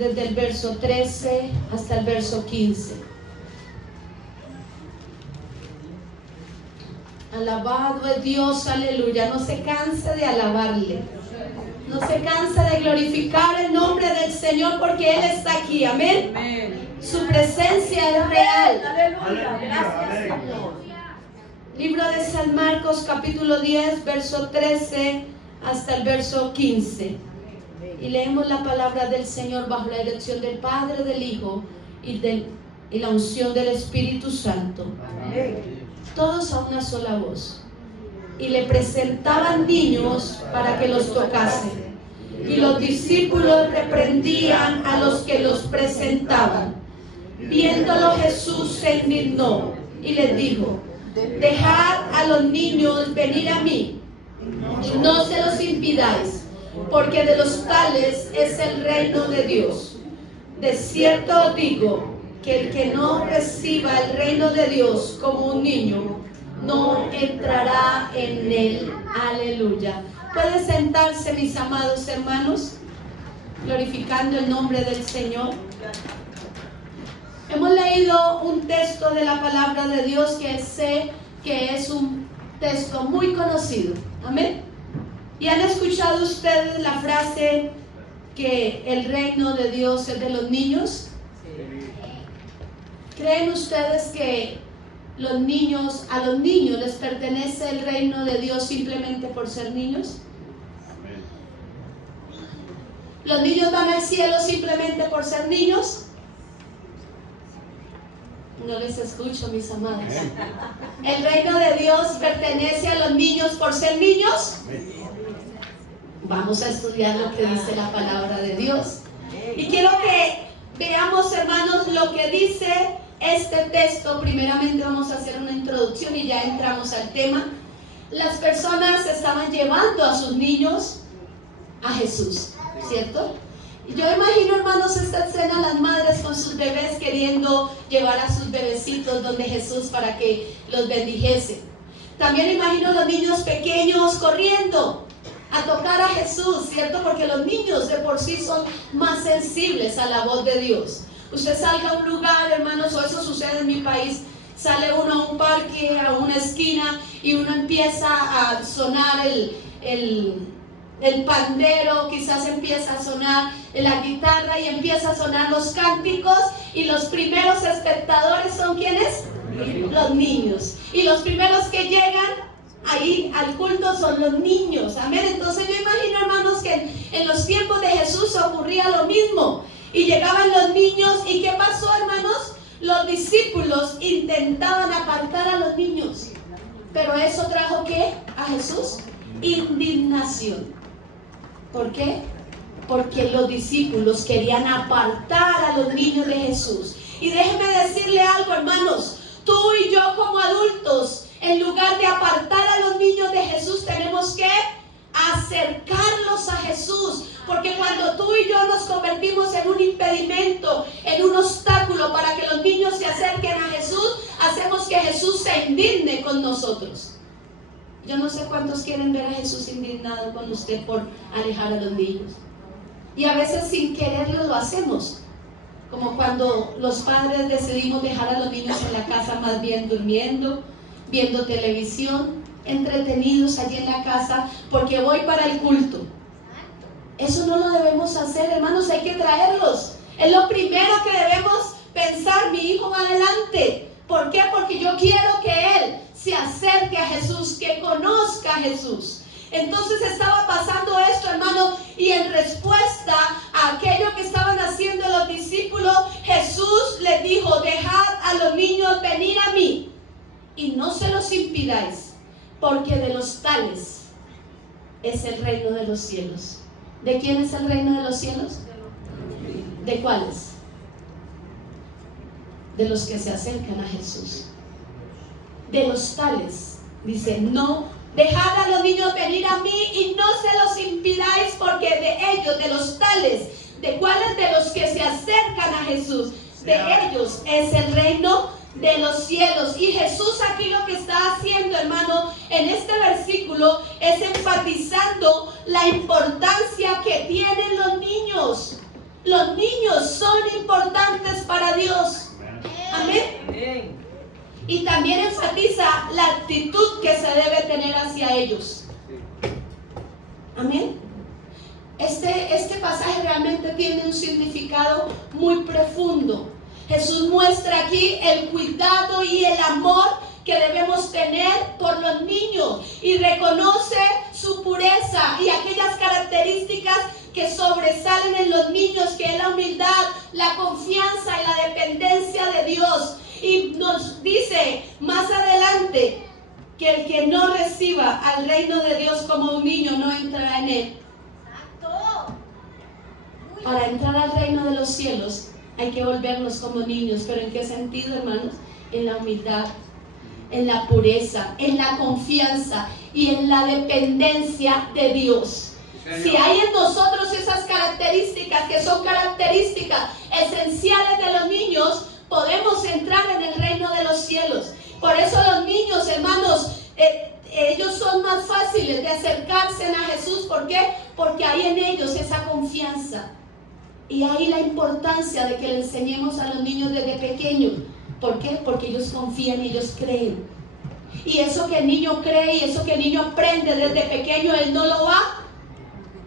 desde el verso 13 hasta el verso 15. Alabado es Dios, aleluya. No se canse de alabarle. No se cansa de glorificar el nombre del Señor porque Él está aquí. Amén. Su presencia es real. Aleluya. Gracias, Señor. Libro de San Marcos, capítulo 10, verso 13 hasta el verso 15. Y leemos la palabra del Señor bajo la dirección del Padre, del Hijo y la unción del Espíritu Santo. Todos a una sola voz. Y le presentaban niños para que los tocasen. Y los discípulos reprendían a los que los presentaban. Viéndolo, Jesús se indignó y les dijo: dejad a los niños venir a mí, y no se los impidáis, porque de los tales es el reino de Dios. De cierto os digo que el que no reciba el reino de Dios como un niño, no entrará en él. Aleluya. Pueden sentarse, mis amados hermanos, glorificando el nombre del Señor. Hemos leído un texto de la palabra de Dios que sé que es un texto muy conocido. Amén. ¿Y han escuchado ustedes la frase que el reino de Dios es de los niños? ¿Creen ustedes que a los niños les pertenece el reino de Dios simplemente por ser niños? ¿Los niños van al cielo simplemente por ser niños? No les escucho, mis amados. ¿El reino de Dios pertenece a los niños por ser niños? Vamos a estudiar lo que dice la palabra de Dios. Y quiero que veamos, hermanos, lo que dice este texto. Primeramente vamos a hacer una introducción y ya entramos al tema. Las personas estaban llevando a sus niños a Jesús, ¿cierto? Yo imagino, hermanos, esta escena, las madres con sus bebés queriendo llevar a sus bebecitos donde Jesús para que los bendijese. También imagino los niños pequeños corriendo a tocar a Jesús, ¿cierto? Porque los niños de por sí son más sensibles a la voz de Dios. Usted salga a un lugar, hermanos, o eso sucede en mi país, sale uno a un parque, a una esquina, y uno empieza a sonar el pandero, quizás empieza a sonar la guitarra y empieza a sonar los cánticos, y los primeros espectadores son ¿quiénes? Los niños. Y los primeros que llegan ahí al culto son los niños. Amén. Entonces yo imagino, hermanos, que en los tiempos de Jesús ocurría lo mismo. Y llegaban los niños, ¿y qué pasó, hermanos? Los discípulos intentaban apartar a los niños. Pero eso trajo ¿qué? A Jesús indignación. ¿Por qué? Porque los discípulos querían apartar a los niños de Jesús. Y déjenme decirle algo, hermanos. Tú y yo como adultos, en lugar de apartar a los niños de Jesús, tenemos que acercarlos a Jesús. Porque cuando tú y yo nos convertimos en un impedimento, en un obstáculo para que los niños se acerquen a Jesús, hacemos que Jesús se indigne con nosotros. Yo no sé cuántos quieren ver a Jesús indignado con usted por alejar a los niños. Y a veces sin quererlo lo hacemos. Como cuando los padres decidimos dejar a los niños en la casa más bien durmiendo, viendo televisión, entretenidos allí en la casa, porque voy para el culto. Eso no lo debemos hacer, hermanos, hay que traerlos. Es lo primero que debemos pensar, mi hijo va adelante. ¿Por qué? Porque yo quiero que él se acerque a Jesús, que conozca a Jesús. Entonces estaba pasando esto, hermano, y en respuesta a aquello que estaban haciendo los discípulos, Jesús les dijo: dejad a los niños venir a mí y no se los impidáis, porque de los tales es el reino de los cielos. ¿De quién es el reino de los cielos? ¿De cuáles? De los que se acercan a Jesús. De los tales, dice, no, dejad a los niños venir a mí y no se los impidáis, porque de ellos, de los tales, ¿de cuáles? De los que se acercan a Jesús, de ellos es el reino de los cielos. Y Jesús aquí lo que está haciendo, hermano, en este versículo es enfatizando la importancia que tienen los niños. Los niños son importantes para Dios. Amén. Y también enfatiza la actitud que se debe tener hacia ellos. Amén. Este pasaje realmente tiene un significado muy profundo. Jesús muestra aquí el cuidado y el amor que debemos tener por los niños y reconoce su pureza y aquellas características que sobresalen en los niños, que es la humildad, la confianza y la dependencia de Dios. Y nos dice más adelante que el que no reciba al reino de Dios como un niño no entrará en él. Para entrar al reino de los cielos hay que volvernos como niños. ¿Pero en qué sentido, hermanos? En la humildad, en la pureza, en la confianza y en la dependencia de Dios. Si hay en nosotros esas características que son características esenciales de los niños, podemos entrar en el reino de los cielos. Por eso los niños, hermanos, ellos son más fáciles de acercarse a Jesús. ¿Por qué? Porque hay en ellos esa confianza. Y ahí la importancia de que le enseñemos a los niños desde pequeños. ¿Por qué? Porque ellos confían y ellos creen. Y eso que el niño cree y eso que el niño aprende desde pequeño, él no lo va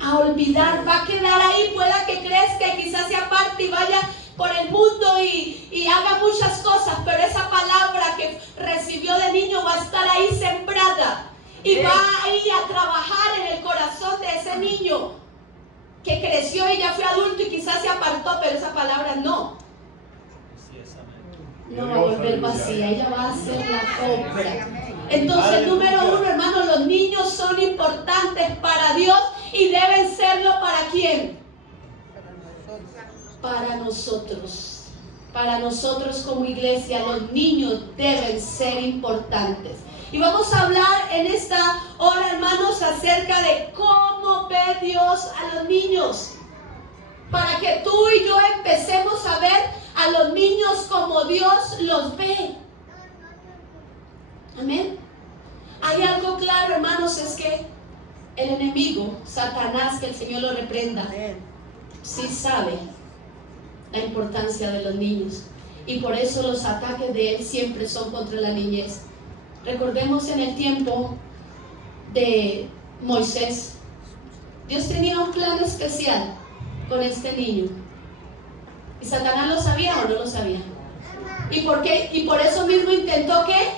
a olvidar, va a quedar ahí. Pueda que crezca y quizás se aparte y vaya por el mundo y haga muchas cosas, pero esa palabra que recibió de niño va a estar ahí sembrada y va a ir a trabajar en el corazón de ese niño que creció y ya fue adulto y quizás se apartó, pero esa palabra no va a volver vacía, ella va a hacer la obra. Entonces, número uno, hermanos, los niños son importantes para Dios y deben serlo ¿para quién? Para nosotros. Para nosotros como iglesia, los niños deben ser importantes. Y vamos a hablar en esta hora, hermanos, acerca de cómo ve Dios a los niños. Para que tú y yo empecemos a ver a los niños como Dios los ve. Amén. Hay algo claro, hermanos, es que el enemigo, Satanás, que el Señor lo reprenda, sí sabe la importancia de los niños. Y por eso los ataques de él siempre son contra la niñez. Recordemos en el tiempo de Moisés, Dios tenía un plan especial con este niño. ¿Y Satanás lo sabía o no lo sabía? ¿Y por qué? Y por eso mismo intentó ¿qué?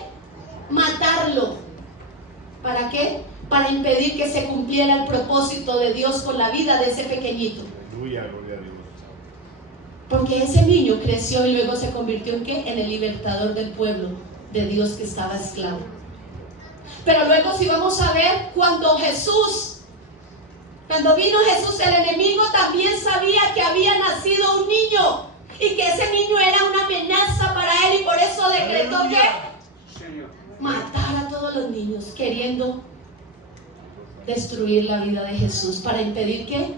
Matarlo. ¿Para qué? Para impedir que se cumpliera el propósito de Dios con la vida de ese pequeñito. Porque ese niño creció y luego se convirtió ¿en qué? En el libertador del pueblo de Dios que estaba esclavo. Pero luego si vamos a ver, cuando vino Jesús, el enemigo también sabía que había nacido un niño y que ese niño era una amenaza para él, y por eso decretó que matar a todos los niños, queriendo destruir la vida de Jesús para impedir que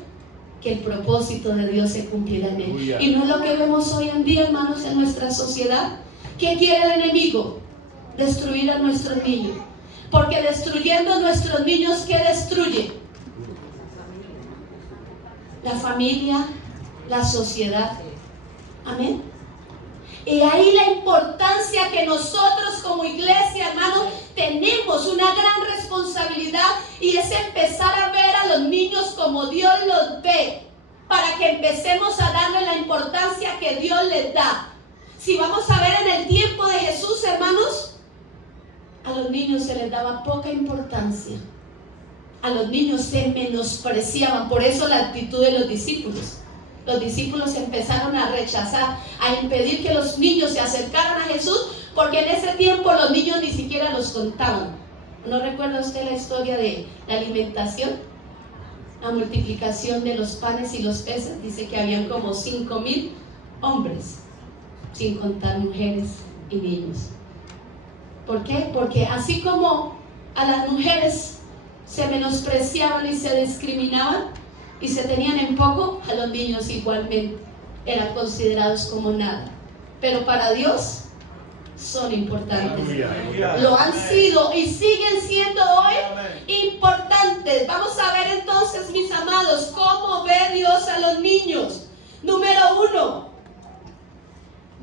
el propósito de Dios se cumpliera en él. Y no es lo que vemos hoy en día, hermanos, en nuestra sociedad. ¿Qué quiere el enemigo? Destruir a nuestros niños. Porque destruyendo a nuestros niños, ¿qué destruye? La familia, la sociedad. Amén. Y ahí la importancia que nosotros como iglesia, hermanos, tenemos una gran responsabilidad, y es empezar a ver a los niños como Dios los ve, para que empecemos a darle la importancia que Dios les da. Si vamos a ver en el tiempo de Jesús, hermanos, a los niños se les daba poca importancia. A los niños se menospreciaban. Por eso la actitud de los discípulos. Los discípulos empezaron a rechazar, a impedir que los niños se acercaran a Jesús, porque en ese tiempo los niños ni siquiera los contaban. ¿No recuerda usted la historia de la alimentación? La multiplicación de los panes y los peces. Dice que habían como 5,000 hombres, sin contar mujeres y niños. ¿Por qué? Porque así como a las mujeres se menospreciaban y se discriminaban y se tenían en poco, a los niños igualmente eran considerados como nada. Pero para Dios son importantes. Lo han sido y siguen siendo hoy importantes. Vamos a ver entonces, mis amados, cómo ve Dios a los niños.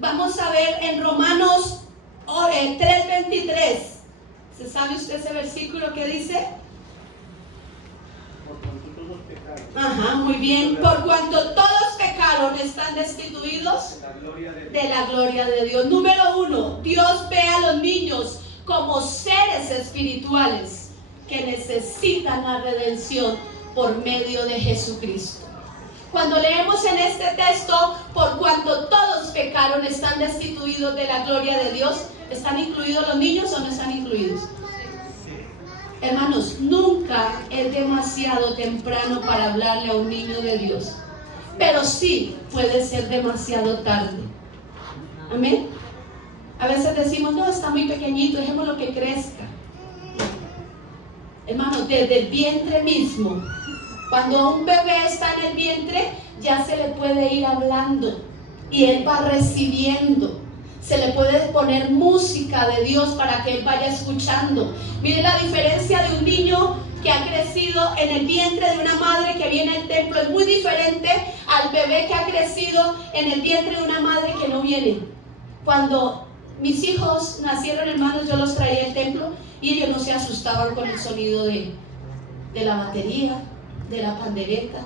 Vamos a ver en Romanos 3:23. ¿Se sabe usted ese versículo que dice? Por cuanto todos pecaron. Ajá, muy bien. Por cuanto todos pecaron, están destituidos de la gloria de Dios. Número 1, Dios ve a los niños como seres espirituales que necesitan la redención por medio de Jesucristo. Cuando leemos en este texto, por cuanto todos pecaron, están destituidos de la gloria de Dios, ¿están incluidos los niños o no están incluidos? Hermanos, nunca es demasiado temprano para hablarle a un niño de Dios, pero sí puede ser demasiado tarde. Amén. A veces decimos, no, está muy pequeñito, dejémoslo que crezca. Hermanos, desde el vientre mismo, cuando un bebé está en el vientre, ya se le puede ir hablando y él va recibiendo. Se le puede poner música de Dios para que él vaya escuchando. Mire la diferencia de un niño que ha crecido en el vientre de una madre que viene al templo. Es muy diferente al bebé que ha crecido en el vientre de una madre que no viene. Cuando mis hijos nacieron, hermanos, yo los traía al templo y ellos no se asustaban con el sonido de la batería, de la pandereta.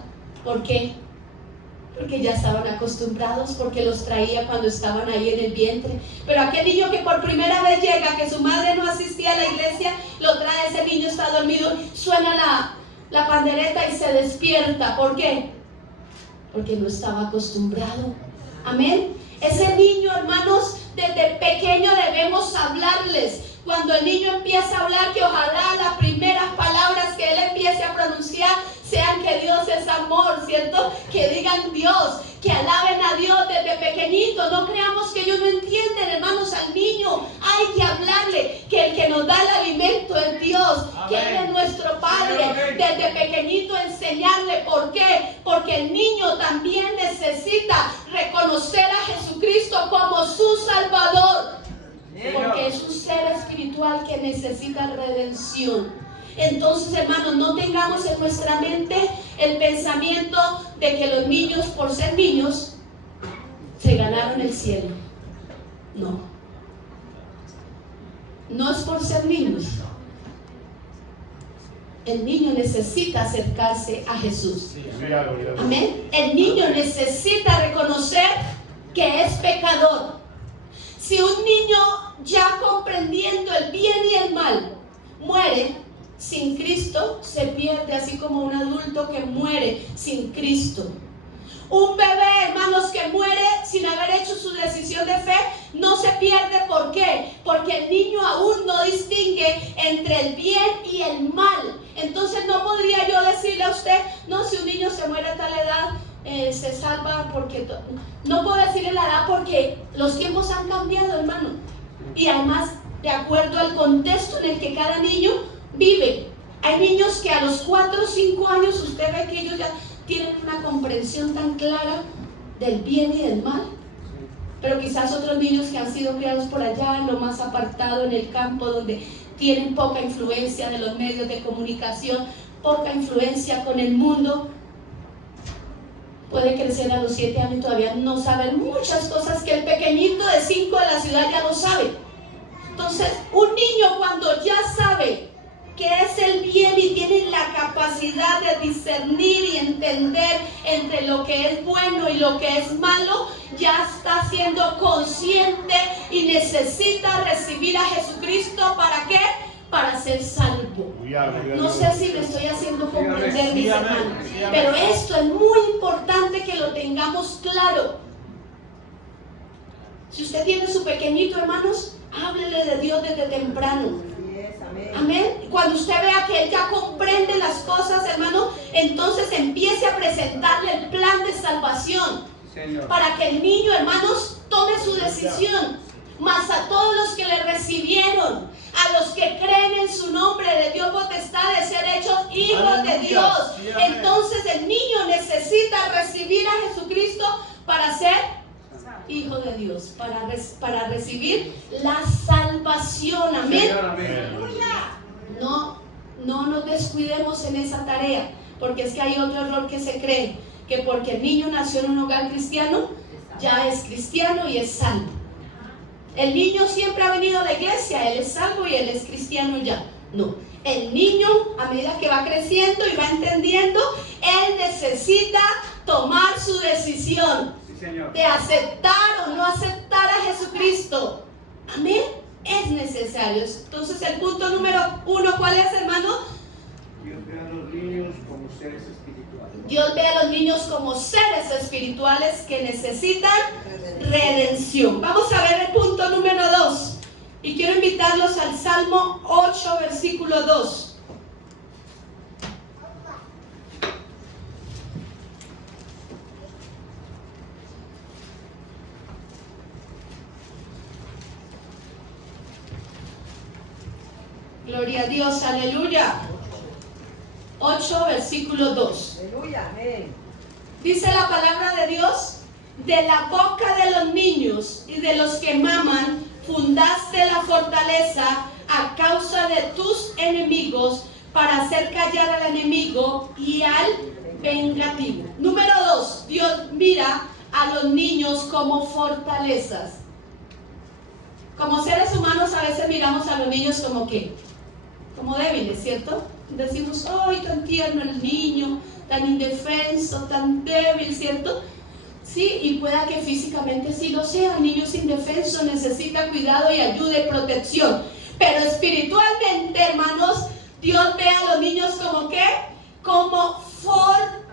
¿Por qué? Porque ya estaban acostumbrados, porque los traía cuando estaban ahí en el vientre. Pero aquel niño que por primera vez llega, que su madre no asistía a la iglesia, lo trae, ese niño está dormido, suena la pandereta y se despierta. ¿Por qué? Porque no estaba acostumbrado. Amén. Ese niño, hermanos, desde pequeño debemos hablarles. Cuando el niño empieza a hablar, que ojalá las primeras palabras que él empiece a pronunciar sean que Dios es amor, ¿cierto? Que digan Dios, que alaben a Dios desde pequeñito. No creamos que ellos no entienden, hermanos, al niño. Hay que hablarle que el que nos da el alimento es Dios, que Él es nuestro Padre. Desde pequeñito enseñarle. ¿Por qué? Porque el niño también necesita reconocer a Jesucristo como su Salvador. Porque es un ser espiritual que necesita redención. Entonces, hermanos, no tengamos en nuestra mente el pensamiento de que los niños, por ser niños, se ganaron el cielo. No. No es por ser niños. El niño necesita acercarse a Jesús. Amén. El niño necesita reconocer que es pecador. Si un niño, ya comprendiendo el bien y el mal, muere sin Cristo, se pierde, así como un adulto que muere sin Cristo. Un bebé, hermanos, que muere sin haber hecho su decisión de fe, no se pierde. ¿Por qué? Porque el niño aún no distingue entre el bien y el mal. Entonces no podría yo decirle a usted, no, si un niño se muere a tal edad, se salva, porque no puedo decirle la edad, porque los tiempos han cambiado, hermano, y además de acuerdo al contexto en el que cada niño vive. Hay niños que a los 4 o 5 años usted ve que ellos ya tienen una comprensión tan clara del bien y del mal, pero quizás otros niños que han sido criados por allá en lo más apartado, en el campo, donde tienen poca influencia de los medios de comunicación, poca influencia con el mundo, puede crecer a los 7 años y todavía no saber muchas cosas que el pequeñito de 5 de la ciudad ya lo sabe. Entonces, un niño cuando ya sabe que es el bien y tiene la capacidad de discernir y entender entre lo que es bueno y lo que es malo, ya está siendo consciente y necesita recibir a Jesucristo. ¿Para qué? Para ser salvo. No sé si me estoy haciendo comprender, mis hermanos, pero esto es muy importante que lo tengamos claro. Si usted tiene su pequeñito, hermanos, háblele de Dios desde temprano. Amén. Cuando usted vea que él ya comprende las cosas, hermano, entonces empiece a presentarle el plan de salvación, para que el niño, hermanos, tome su decisión. Mas a todos los que le recibieron, a los que creen en su nombre, le dio potestad de ser hechos hijos de Dios. Entonces el niño necesita recibir a Jesucristo para ser hijo de Dios, para recibir la salvación. Amén. No nos descuidemos en esa tarea, porque es que hay otro error que se cree, que porque el niño nació en un hogar cristiano, ya es cristiano y es salvo. El niño siempre ha venido a la iglesia, él es salvo y él es cristiano ya. No, el niño a medida que va creciendo y va entendiendo, él necesita tomar su decisión de aceptar o no aceptar a Jesucristo. Amén, es necesario. Entonces el punto número 1, ¿cuál es, hermano? Dios ve a los niños como seres espirituales. Dios ve a los niños como seres espirituales que necesitan redención. Vamos a ver el punto número 2. Y quiero invitarlos al Salmo 8, versículo 2. Gloria a Dios, aleluya. 8, versículo 2. Aleluya, amén. Dice la palabra de Dios: de la boca de los niños y de los que maman, fundaste la fortaleza a causa de tus enemigos, para hacer callar al enemigo y al vengativo. Número 2, Dios mira a los niños como fortalezas. Como seres humanos a veces miramos a los niños como ¿qué? Como débiles, ¿cierto? Decimos, ¡ay, tan tierno el niño, tan indefenso, tan débil!, ¿cierto? Sí, y pueda que físicamente sí lo sea. El niño es indefenso, necesita cuidado y ayuda y protección. Pero espiritualmente, hermanos, Dios ve a los niños como ¿qué? Como fortaleza.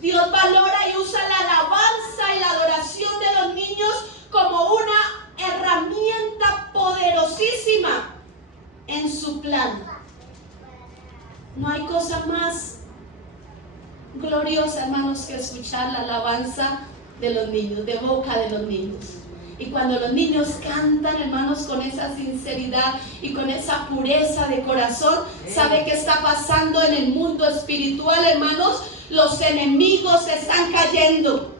Dios valora y usa la alabanza y la adoración de los niños como una herramienta poderosísima en su plan. No hay cosa más gloriosa, hermanos, que escuchar la alabanza de los niños, de boca de los niños. Y cuando los niños cantan, hermanos, con esa sinceridad y con esa pureza de corazón, ¿sabe qué está pasando en el mundo espiritual, hermanos? Los enemigos están cayendo.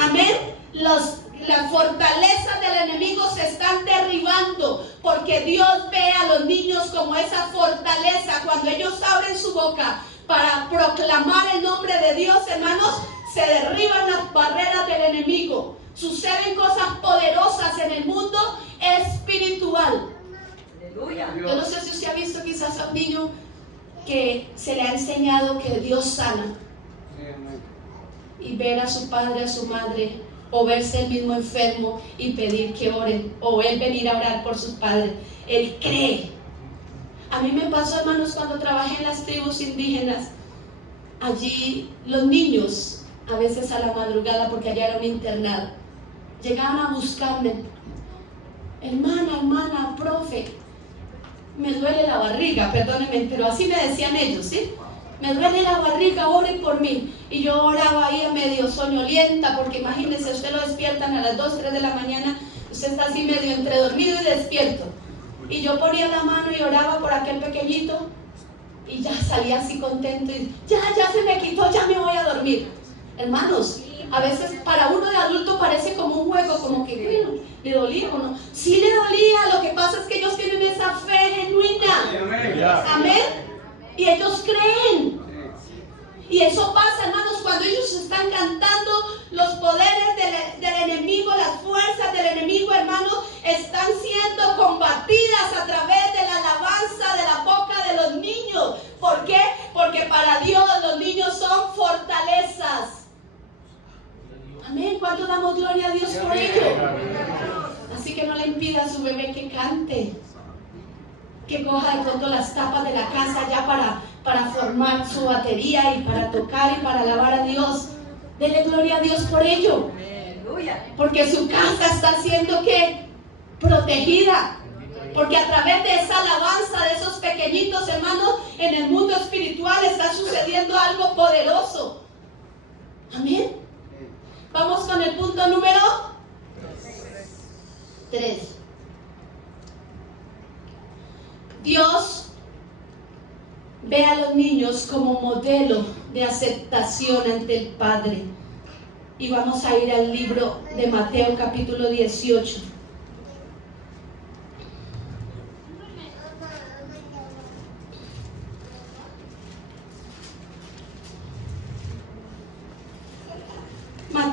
Amén. Las fortalezas del enemigo se están derribando, porque Dios ve a los niños como esa fortaleza. Cuando ellos abren su boca para proclamar el nombre de Dios, hermanos, se derriban las barreras del enemigo. Suceden cosas poderosas en el mundo espiritual. Aleluya. Yo no sé si usted ha visto quizás a un niño que se le ha enseñado que Dios sana, y ver a su padre, a su madre, o verse el mismo enfermo y pedir que oren, o él venir a orar por sus padres. Él cree. A mí me pasó, hermanos, cuando trabajé en las tribus indígenas. Allí los niños, a veces a la madrugada, porque allá era un internado, llegaban a buscarme: hermana, profe, me duele la barriga, perdónenme, pero así me decían ellos, ¿sí? Me duele la barriga, oren por mí. Y yo oraba ahí a medio soñolienta, porque imagínense, usted lo despiertan a las 2, 3 de la mañana, usted está así medio entre dormido y despierto. Y yo ponía la mano y oraba por aquel pequeñito, y ya salía así contento, y ya se me quitó, ya me voy a dormir. Hermanos, a veces para uno de adulto parece como un juego, como que, bueno, ¿le dolía o no? Sí le dolía, lo que pasa es que ellos tienen esa fe genuina. Amén. Y ellos creen. Y eso pasa, hermanos, cuando ellos están cantando, los poderes del enemigo, las fuerzas del enemigo, hermanos, están siendo combatidas a través de la alabanza de la boca de los niños. ¿Por qué? Porque para Dios los niños son fortalezas. Amén. ¿Cuánto damos gloria a Dios por ello? Así que no le impida a su bebé que cante, que coja de pronto las tapas de la casa ya para formar su batería y para tocar y para alabar a Dios. Dele gloria a Dios por ello. Porque su casa está siendo ¿qué? Protegida. Porque a través de esa alabanza de esos pequeñitos, hermanos, en el mundo espiritual está sucediendo algo poderoso. Amén. Vamos con el punto número 3. Dios ve a los niños como modelo de aceptación ante el Padre. Y vamos a ir al libro de Mateo capítulo 18.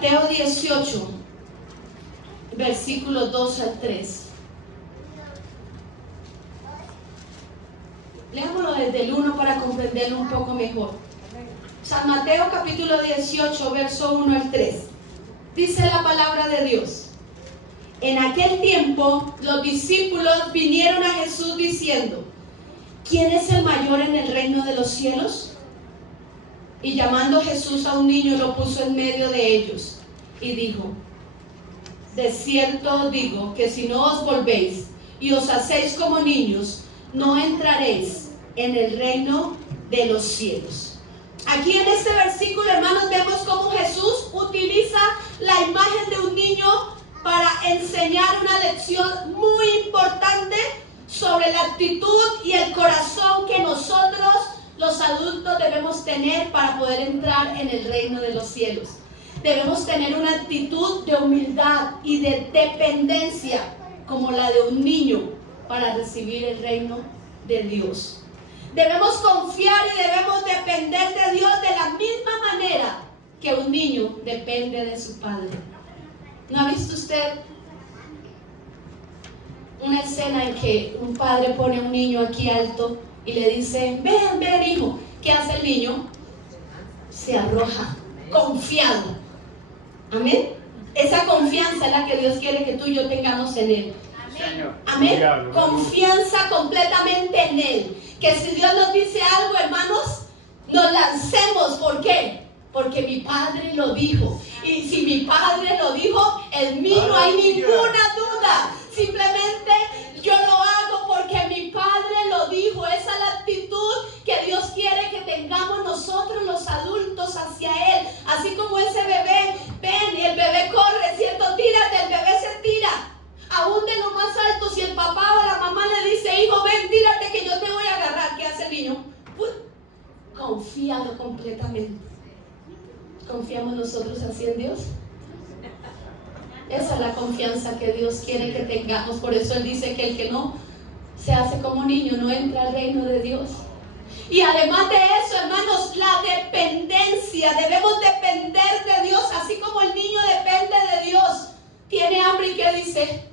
Mateo 18, versículos 2 al 3. Leámoslo desde el 1 para comprenderlo un poco mejor. San Mateo capítulo 18, verso 1 al 3. Dice la palabra de Dios: en aquel tiempo los discípulos vinieron a Jesús diciendo: ¿quién es el mayor en el reino de los cielos? Y llamando Jesús a un niño, lo puso en medio de ellos y dijo: de cierto os digo que si no os volvéis y os hacéis como niños, no entraréis en el reino de los cielos. Aquí en este versículo, hermanos, vemos cómo Jesús utiliza la imagen de un niño para enseñar una lección muy importante sobre la actitud y el corazón que nosotros, los adultos, debemos tener para poder entrar en el reino de los cielos. Debemos tener una actitud de humildad y de dependencia como la de un niño para recibir el reino de Dios. Debemos confiar y debemos depender de Dios de la misma manera que un niño depende de su padre. ¿No ha visto usted una escena en que un padre pone a un niño aquí alto y le dice: ven, ven, hijo? ¿Qué hace el niño? Se arroja, confiado. Amén. Esa confianza es la que Dios quiere que tú y yo tengamos en Él. Amén. Confianza completamente en Él. Que si Dios nos dice algo, hermanos, nos lancemos. ¿Por qué? Porque mi Padre lo dijo. Y si mi Padre lo dijo, en mí no hay ninguna duda. Simplemente yo lo hago porque mi Padre lo dijo. Esa es la actitud que Dios quiere que tengamos nosotros los adultos hacia Él. Así como ese bebé, ven, y el bebé corre, ¿cierto? Tírate, el bebé se tira. Aún de lo más alto, si el papá o la mamá le dice: hijo, ven, tírate que yo te voy a agarrar, ¿qué hace el niño? Confiado completamente. ¿Confiamos nosotros así en Dios? Esa es la confianza que Dios quiere que tengamos. Por eso Él dice que el que no se hace como niño no entra al reino de Dios. Y además de eso, hermanos, la dependencia. Debemos depender de Dios, así como el niño depende de Dios. Tiene hambre y ¿qué dice?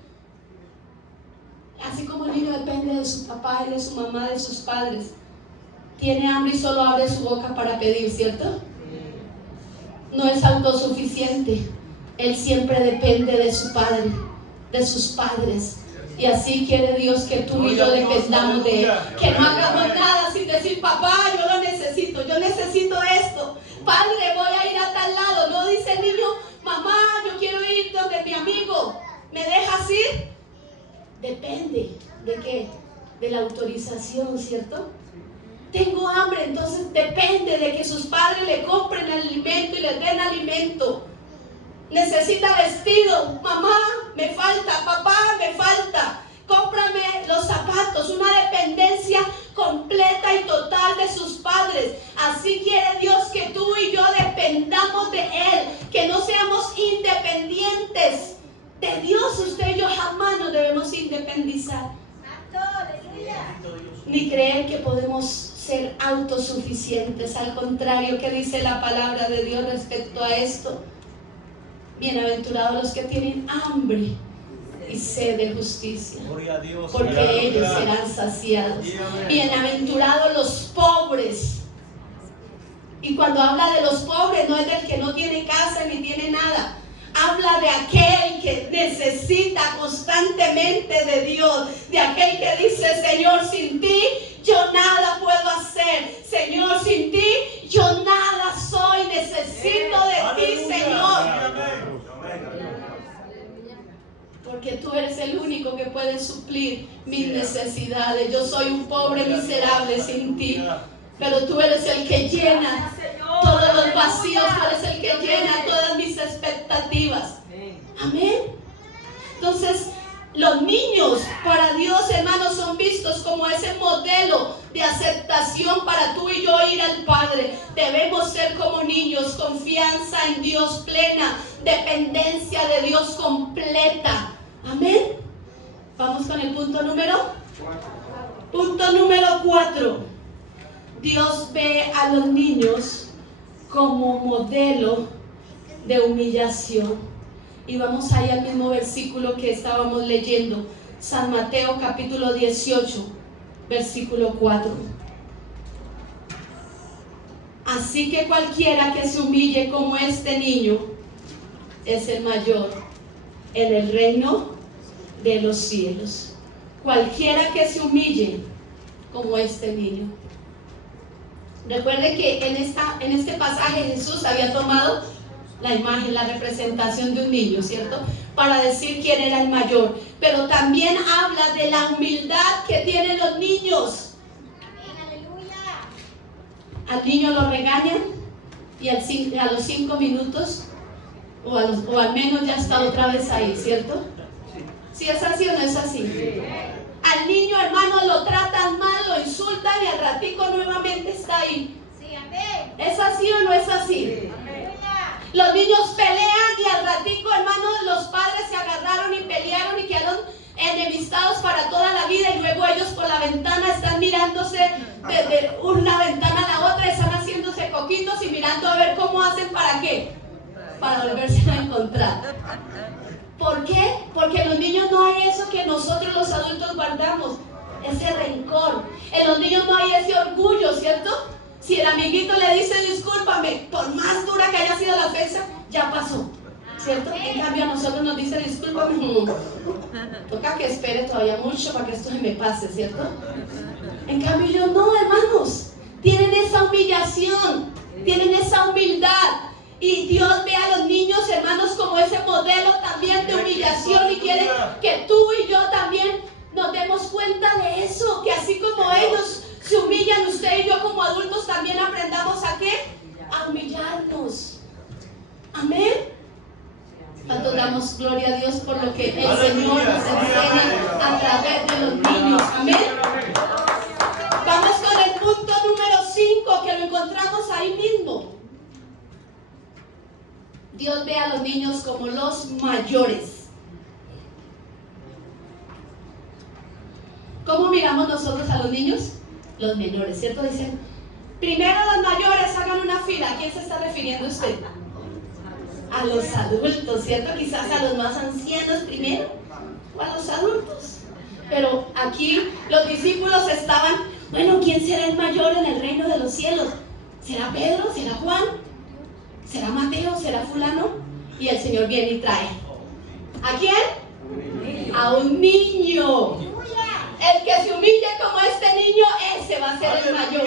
Así como el niño depende de su papá y de su mamá, de sus padres. Tiene hambre y solo abre su boca para pedir, ¿cierto? No es autosuficiente. Él siempre depende de su padre, de sus padres. Y así quiere Dios que tú y yo dependamos de Él. Que no hagamos nada sin decir: papá, yo lo necesito, yo necesito esto. Padre, voy a ir a tal lado. No dice el niño: mamá, yo quiero ir donde mi amigo. ¿Me dejas ir? Depende de qué, de la autorización, ¿cierto? Tengo hambre, entonces depende de que sus padres le compren el alimento y le den alimento. Necesita vestido, mamá, me falta, papá, me falta. Cómprame los zapatos. Una dependencia completa y total de sus padres. Así quiere Dios que tú y yo dependamos de Él, que no seamos independientes de Dios. Usted y yo jamás nos debemos independizar, ni creer que podemos ser autosuficientes. Al contrario, ¿qué dice la palabra de Dios respecto a esto? Bienaventurados los que tienen hambre y sed de justicia, porque ellos serán saciados. Bienaventurados los pobres. Y cuando habla de los pobres, no es del que no tiene casa ni tiene nada. Habla de aquel que necesita constantemente de Dios, de aquel que dice: Señor, sin ti yo nada puedo hacer. Señor, sin ti yo nada soy. Necesito de ti, Señor. Porque tú eres el único que puede suplir mis necesidades. Yo soy un pobre miserable sin ti, pero tú eres el que llena todos los vacíos. Tú eres el que llena todas mis expectativas. Amén. Entonces, los niños para Dios, hermanos, son vistos como ese modelo de aceptación para tú y yo ir al Padre. Debemos ser como niños, confianza en Dios plena, dependencia de Dios completa. Amén. Vamos con el punto número 4. Dios ve a los niños como modelo de humillación. Y vamos ahí al mismo versículo que estábamos leyendo, San Mateo capítulo 18, versículo 4. Así que cualquiera que se humille como este niño es el mayor en el reino de los cielos. Cualquiera que se humille como este niño. Recuerde que en este pasaje Jesús había tomado la imagen, la representación de un niño, ¿cierto? Para decir quién era el mayor. Pero también habla de la humildad que tienen los niños. Al niño lo regañan y a los 5 minutos o al menos ya está otra vez ahí, ¿cierto? ¿Sí es así o no es así? Al niño, hermano, lo tratan mal, lo insultan y al ratico nuevamente está ahí. ¿Es así o no es así? Los niños pelean y al ratico, hermanos, los padres se agarraron y pelearon y quedaron enemistados para toda la vida, y luego ellos por la ventana están mirándose desde una ventana a la otra, están haciéndose coquitos y mirando a ver cómo hacen para qué, para volverse a encontrar. ¿Por qué? Porque en los niños no hay eso que nosotros los adultos guardamos, ese rencor. En los niños no hay ese orgullo, ¿cierto? Si el amiguito le dice discúlpame, por más dura que haya sido la ofensa, ya pasó, ¿cierto? En cambio a nosotros nos dice discúlpame, toca que espere todavía mucho para que esto se me pase, ¿cierto? En cambio ellos no, hermanos, tienen esa humillación, tienen esa humildad. Y Dios ve a los niños, hermanos, como ese modelo también de humillación, y quiere que tú y yo también nos demos cuenta de eso, que así como ellos se humillan, usted y yo como adultos también aprendamos ¿a qué? A humillarnos. Amén. ¿Cuánto damos gloria a Dios por lo que el Señor nos enseña a través de los niños? Amén. Vamos con el punto número 5, que lo encontramos ahí mismo. Dios ve a los niños como los mayores. ¿Cómo miramos nosotros a los niños? Los menores, ¿cierto? Dicen, primero los mayores, hagan una fila. ¿A quién se está refiriendo usted? A los adultos, ¿cierto? Quizás a los más ancianos primero, o a los adultos. Pero aquí los discípulos estaban, bueno, ¿quién será el mayor en el reino de los cielos? ¿Será Pedro? ¿Será Juan? ¿Será Mateo? ¿Será fulano? Y el Señor viene y trae. ¿A quién? A un niño. El que se humille como este niño, ese va a ser el mayor.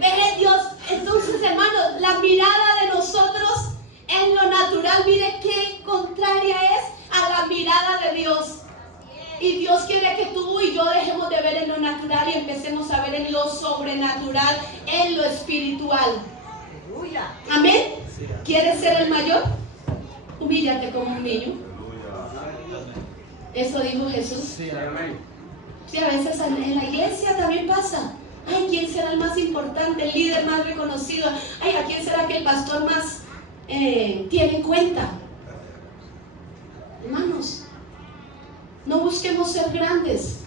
Ve Dios. Entonces, hermanos, la mirada de nosotros en lo natural, mire qué contraria es a la mirada de Dios. Y Dios quiere que tú y yo dejemos de ver en lo natural y empecemos a ver en lo sobrenatural, en lo espiritual. Amén. ¿Quieres ser el mayor? Humíllate como un niño. Eso dijo Jesús. Sí, a veces en la iglesia también pasa. Ay, ¿quién será el más importante, el líder más reconocido? Ay, ¿a quién será que el pastor más tiene en cuenta? Hermanos, no busquemos ser grandes.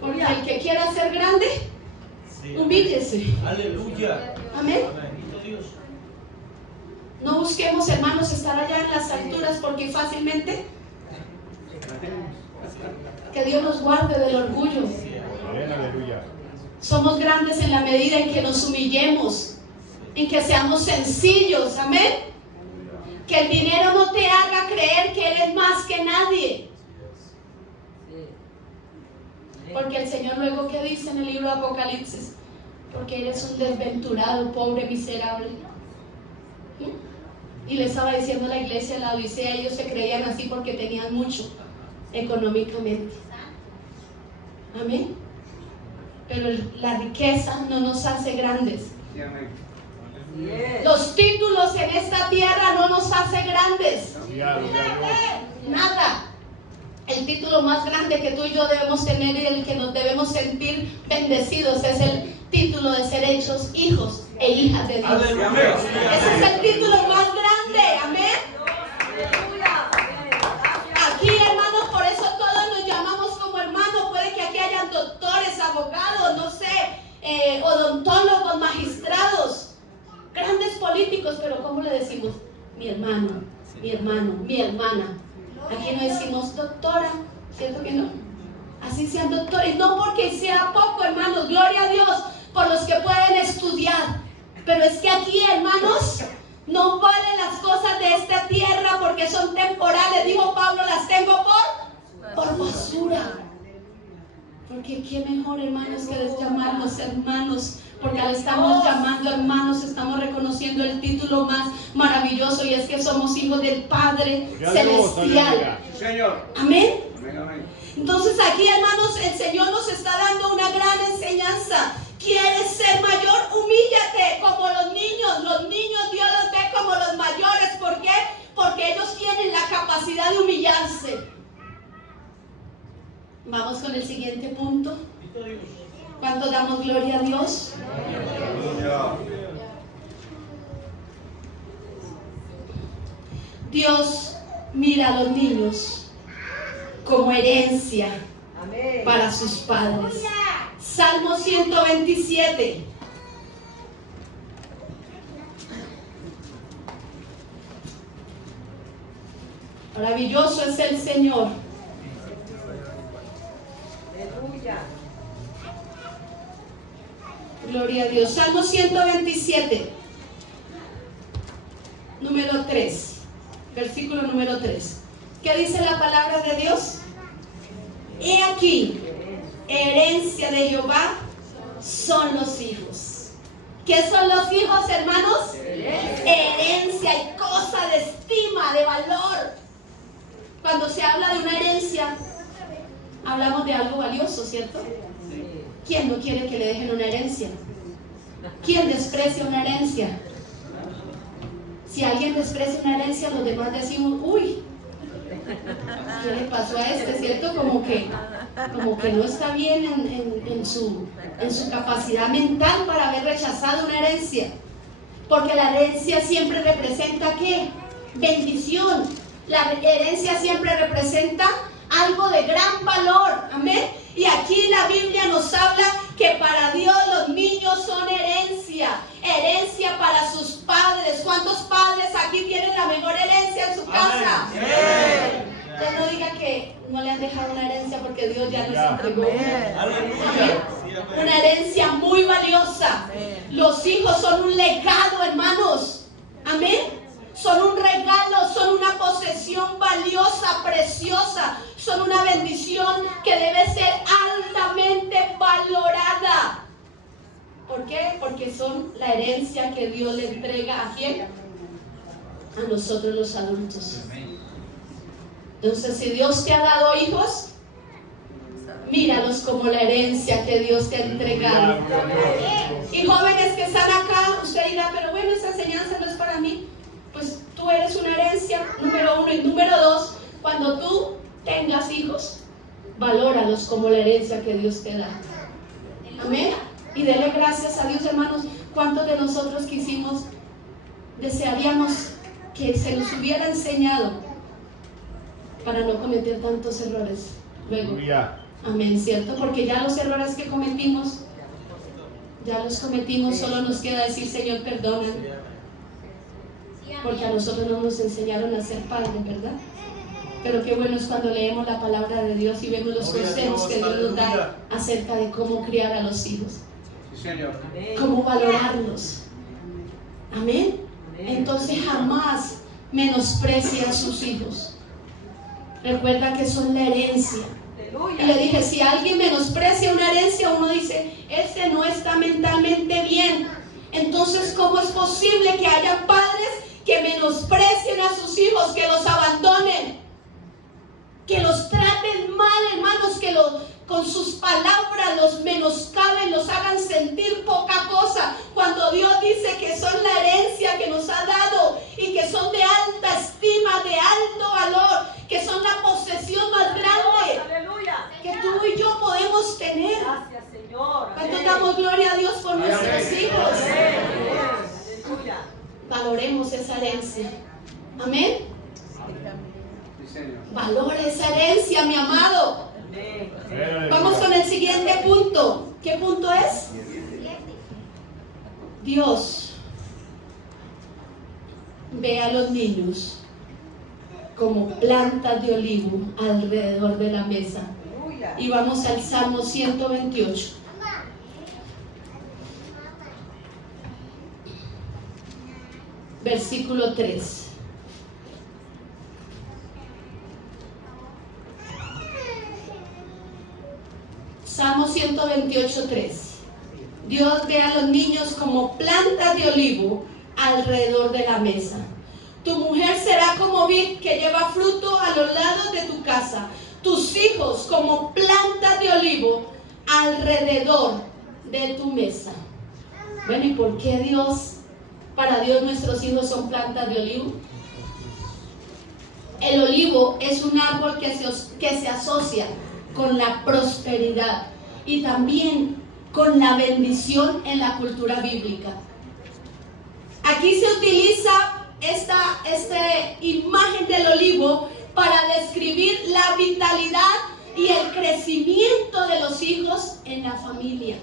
Porque el que quiera ser grande, humíllese. Aleluya. Amén. No busquemos, hermanos, estar allá en las alturas, porque fácilmente que Dios nos guarde del orgullo. Somos grandes en la medida en que nos humillemos, en que seamos sencillos. Amén. Que el dinero no te haga creer que eres más que nadie. Porque el Señor luego, ¿qué dice en el libro de Apocalipsis? Porque eres un desventurado, pobre, miserable. Y le estaba diciendo a la iglesia de la Odisea, ellos se creían así porque tenían mucho económicamente. Amén. Pero la riqueza no nos hace grandes. Los títulos en esta tierra no nos hace grandes. Nada. El título más grande que tú y yo debemos tener y el que nos debemos sentir bendecidos es el título de ser hechos hijos e hijas de Dios. Ese es el título más grande. Amén. Aquí, hermanos, por eso todos nos llamamos como hermanos. Puede que aquí hayan doctores, abogados, no sé, odontólogos, magistrados, grandes políticos, pero ¿cómo le decimos? mi hermano, mi hermano, mi hermana. Aquí no decimos doctora, ¿cierto que no? Así sean doctores, no porque sea poco, hermanos, gloria a Dios por los que pueden estudiar. Pero es que aquí, hermanos, no valen las cosas de esta tierra porque son temporales. Dijo Pablo, las tengo por basura. Porque qué mejor, hermanos, que llamarlos hermanos. Porque al estamos llamando hermanos, estamos reconociendo el título más maravilloso, y es que somos hijos del Padre Celestial. Señor. Amén. Amén, amén. Entonces aquí, hermanos, el Señor nos está dando una gran enseñanza. ¿Quieres ser mayor? Humíllate como los niños. Los niños Dios los ve como los mayores. ¿Por qué? Porque ellos tienen la capacidad de humillarse. Vamos con el siguiente punto. ¿Cuánto damos gloria a Dios? Dios mira a los niños como herencia para sus padres. Salmo 127. Maravilloso es el Señor. Aleluya. Gloria a Dios. Salmo 127, número 3, versículo número 3. ¿Qué dice la palabra de Dios? He aquí, herencia de Jehová son los hijos. ¿Qué son los hijos, hermanos? Herencia y cosa de estima, de valor. Cuando se habla de una herencia, hablamos de algo valioso, ¿cierto? ¿Quién no quiere que le dejen una herencia? ¿Quién desprecia una herencia? Si alguien desprecia una herencia, los demás decimos, uy, ¿qué le pasó a este? ¿Cierto? Como que no está bien en su capacidad mental para haber rechazado una herencia. Porque la herencia siempre representa ¿qué? Bendición. La herencia siempre representa algo de gran valor. Amén. Y aquí la Biblia nos habla que para Dios los niños son herencia. Herencia para sus padres. ¿Cuántos padres aquí tienen la mejor herencia en su casa? Usted no diga que no le han dejado una herencia, porque Dios ya les entregó una. Amén. Una herencia muy valiosa. Los hijos son un legado, hermanos. Amén. Son un regalo, son una posesión valiosa, preciosa. Son una bendición que debe ser altamente valorada. ¿Por qué? Porque son la herencia que Dios le entrega ¿a quién? A nosotros los adultos. Entonces, si Dios te ha dado hijos, míralos como la herencia que Dios te ha entregado. Y jóvenes que están acá, usted dirá, pero bueno, esa enseñanza no es para mí. Pues tú eres una herencia, número uno. Y número dos, cuando tú tengas hijos, valóralos como la herencia que Dios te da. Amén. Y dele gracias a Dios, hermanos. ¿Cuántos de nosotros desearíamos que se nos hubiera enseñado para no cometer tantos errores luego? Amén, ¿cierto? Porque ya los errores que cometimos, ya los cometimos, solo nos queda decir, Señor, perdóname. Porque a nosotros no nos enseñaron a ser padres, ¿verdad? Pero qué bueno es cuando leemos la palabra de Dios y vemos los consejos que Dios nos da acerca de cómo criar a los hijos, cómo valorarlos. Amén. Entonces jamás menosprecie a sus hijos. Recuerda que son la herencia. Y le dije, si alguien menosprecia una herencia, uno dice, ese no está mentalmente bien. Entonces, ¿cómo es posible que haya padres que menosprecien a sus hijos, que los abandonen, que los traten mal, hermanos, que con sus palabras los menoscaben, los hagan sentir poca cosa, cuando Dios dice que son la herencia que nos ha dado y que son de alta estima, de alto valor, que son la posesión más grande que tú y yo podemos tener? Gracias, Señor. ¿Cuánto damos gloria a Dios por nuestros hijos? Aleluya. Valoremos esa herencia. Amén. Valora esa herencia, mi amado. Vamos con el siguiente punto. ¿Qué punto es? Dios ve a los niños como plantas de olivo alrededor de la mesa. Aleluya. Y vamos al Salmo 128. Versículo 3. Salmo 128, 3. Dios ve a los niños como plantas de olivo alrededor de la mesa. Tu mujer será como vid que lleva fruto a los lados de tu casa. Tus hijos como plantas de olivo alrededor de tu mesa. Bueno, ¿y por qué para Dios nuestros hijos son plantas de olivo? El olivo es un árbol que se asocia con la prosperidad y también con la bendición en la cultura bíblica. Aquí se utiliza esta imagen del olivo para describir la vitalidad y el crecimiento de los hijos en la familia.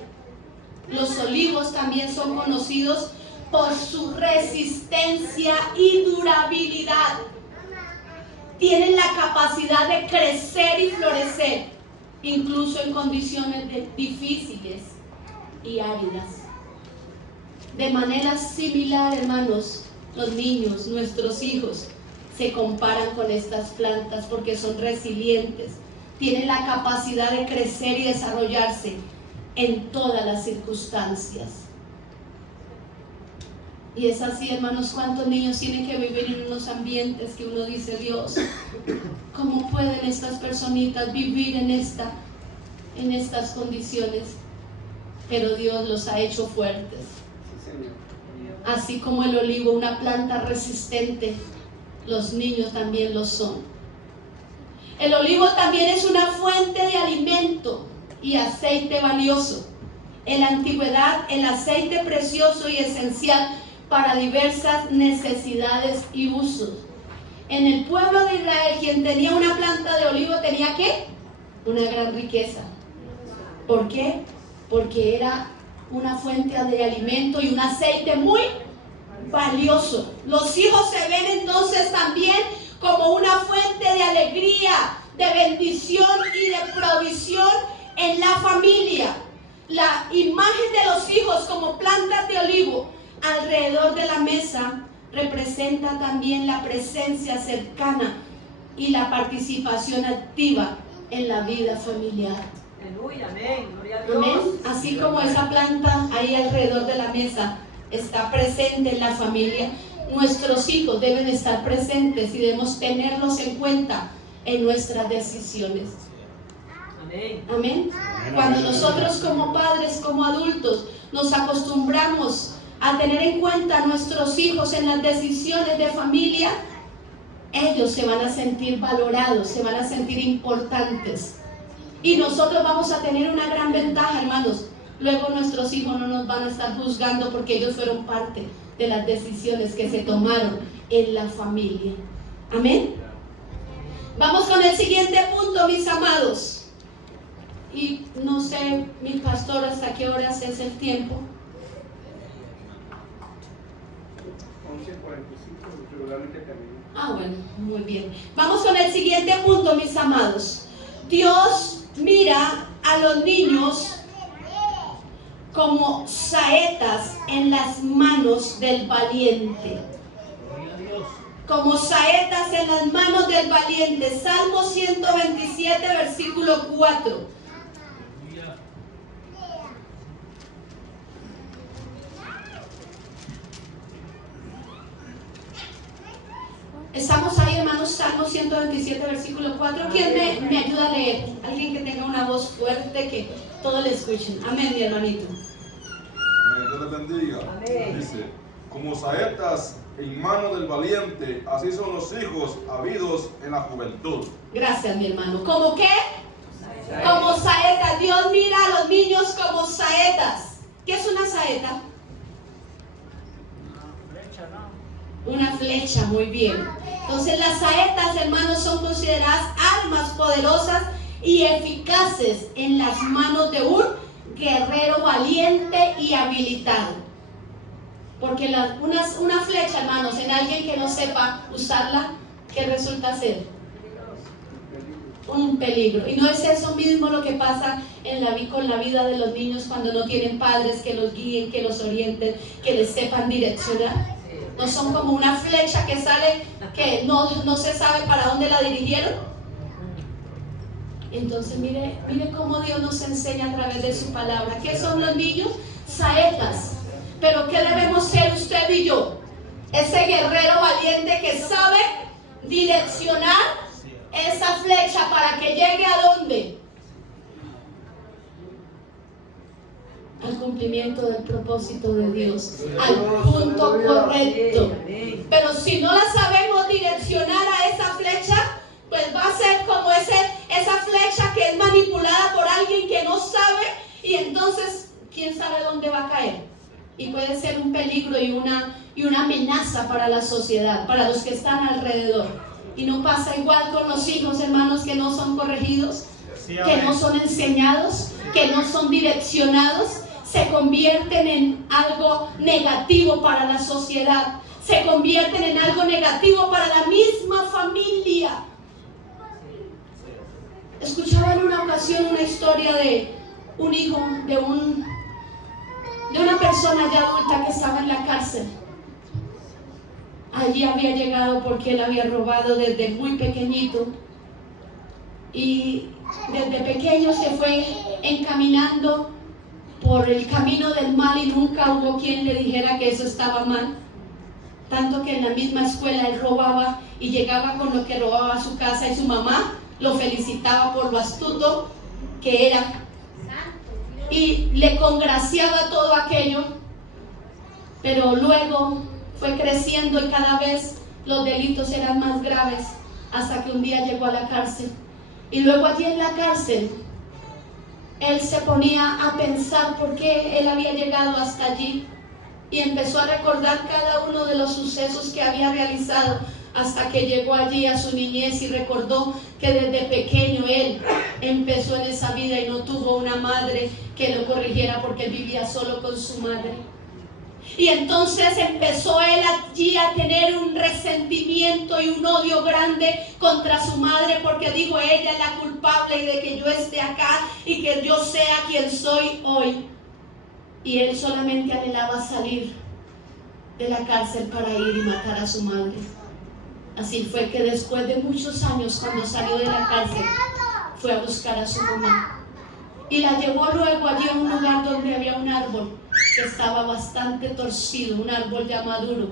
Los olivos también son conocidos por su resistencia y durabilidad. Tienen la capacidad de crecer y florecer, incluso en condiciones difíciles y áridas. De manera similar, hermanos, los niños, nuestros hijos, se comparan con estas plantas porque son resilientes, tienen la capacidad de crecer y desarrollarse en todas las circunstancias. Y es así, hermanos, ¿cuántos niños tienen que vivir en unos ambientes que uno dice, Dios, ¿cómo pueden estas personitas vivir en estas condiciones? Pero Dios los ha hecho fuertes. Sí, Señor. Así como el olivo, una planta resistente, los niños también lo son. El olivo también es una fuente de alimento y aceite valioso. En la antigüedad, el aceite precioso y esencial para diversas necesidades y usos. En el pueblo de Israel, quien tenía una planta de olivo tenía ¿qué? Una gran riqueza. ¿Por qué? Porque era una fuente de alimento y un aceite muy valioso. Los hijos se ven entonces también como una fuente de alegría, de bendición y de provisión en la familia. La imagen de los hijos como plantas de olivo alrededor de la mesa representa también la presencia cercana y la participación activa en la vida familiar. Aleluya, amén, gloria a Dios. Amén. Así como esa planta ahí alrededor de la mesa está presente en la familia, nuestros hijos deben estar presentes y debemos tenerlos en cuenta en nuestras decisiones. Amén. Amén. Cuando nosotros como padres, como adultos, nos acostumbramos a tener en cuenta a nuestros hijos en las decisiones de familia, ellos se van a sentir valorados, se van a sentir importantes. Y nosotros vamos a tener una gran ventaja, hermanos. Luego nuestros hijos no nos van a estar juzgando porque ellos fueron parte de las decisiones que se tomaron en la familia. Amén. Vamos con el siguiente punto, mis amados. Y no sé, mi pastor, hasta qué horas es el tiempo. 11:45, regularmente termina. Bueno, muy bien. Vamos con el siguiente punto, mis amados. Dios mira a los niños como saetas en las manos del valiente. Como saetas en las manos del valiente. Salmo 127, versículo 4. Estamos ahí, hermanos, Salmo 127, versículo 4. ¿Quién me ayuda a leer? Alguien que tenga una voz fuerte, que todos le escuchen. Amén, mi hermanito. Amén, Dios les bendiga. Amén. Dice, como saetas en mano del valiente, así son los hijos habidos en la juventud. Gracias, mi hermano. ¿Cómo qué? Como saetas. Dios mira a los niños como saetas. ¿Qué es una saeta? Una flecha, muy bien. Entonces las saetas, hermanos, son consideradas armas poderosas y eficaces en las manos de un guerrero valiente y habilitado. Porque una flecha, hermanos, en alguien que no sepa usarla, ¿qué resulta ser? Un peligro. Y no es eso mismo lo que pasa con la vida de los niños cuando no tienen padres que los guíen, que los orienten, que les sepan direccionar. No son como una flecha que sale, que no se sabe para dónde la dirigieron. Entonces mire cómo Dios nos enseña a través de su palabra. ¿Qué son los niños? Saetas. Pero ¿qué debemos ser usted y yo? Ese guerrero valiente que sabe direccionar esa flecha para que llegue ¿a dónde? Al cumplimiento del propósito de Dios, al punto correcto. Pero si no la sabemos direccionar a esa flecha, pues va a ser como esa flecha que es manipulada por alguien que no sabe, y entonces quién sabe dónde va a caer. Y puede ser un peligro y una amenaza para la sociedad, para los que están alrededor. Y no pasa igual con los hijos, hermanos, que no son corregidos, que no son enseñados, que no son direccionados. Se convierten en algo negativo para la sociedad, se convierten en algo negativo para la misma familia. Escuchaba en una ocasión una historia de un hijo de una persona ya adulta que estaba en la cárcel. Allí había llegado porque él había robado desde muy pequeñito, y desde pequeño se fue encaminando por el camino del mal y nunca hubo quien le dijera que eso estaba mal. Tanto que en la misma escuela él robaba y llegaba con lo que robaba a su casa, y su mamá lo felicitaba por lo astuto que era y le congraciaba todo aquello. Pero luego fue creciendo y cada vez los delitos eran más graves, hasta que un día llegó a la cárcel. Y luego allí en la cárcel él se ponía a pensar por qué él había llegado hasta allí, y empezó a recordar cada uno de los sucesos que había realizado, hasta que llegó allí a su niñez y recordó que desde pequeño él empezó en esa vida y no tuvo una madre que lo corrigiera, porque él vivía solo con su madre. Y entonces empezó él allí a tener un resentimiento y un odio grande contra su madre, porque dijo: ella es la culpable de que yo esté acá y que yo sea quien soy hoy. Y él solamente anhelaba salir de la cárcel para ir y matar a su madre. Así fue que después de muchos años, cuando salió de la cárcel, fue a buscar a su mamá y la llevó luego allí a un lugar donde había un árbol que estaba bastante torcido, un árbol ya maduro.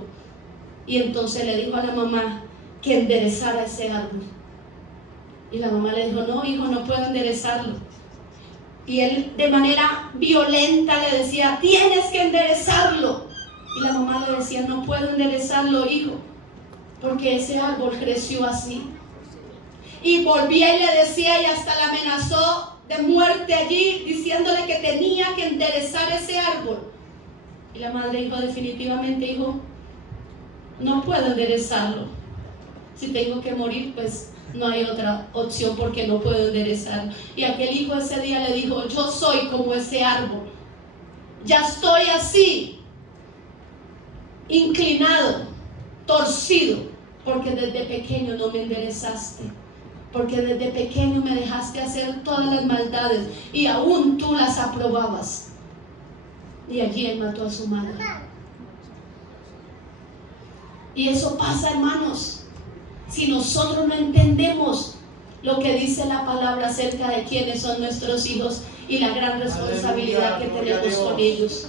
Y entonces le dijo a la mamá que enderezara ese árbol. Y la mamá le dijo: no, hijo, no puedo enderezarlo. Y él de manera violenta le decía: tienes que enderezarlo. Y la mamá le decía: no puedo enderezarlo, hijo, porque ese árbol creció así. Y volvía y le decía, y hasta la amenazó de muerte allí, diciéndole que tenía que enderezar ese árbol. Y la madre dijo: definitivamente, hijo, no puedo enderezarlo. Si tengo que morir, pues no hay otra opción, porque no puedo enderezarlo. Y aquel hijo ese día le dijo: yo soy como ese árbol, ya estoy así, inclinado, torcido, porque desde pequeño no me enderezaste, porque desde pequeño me dejaste hacer todas las maldades y aún tú las aprobabas. Y allí él mató a su madre. Y eso pasa, hermanos, si nosotros no entendemos lo que dice la palabra acerca de quiénes son nuestros hijos y la gran responsabilidad que tenemos con ellos.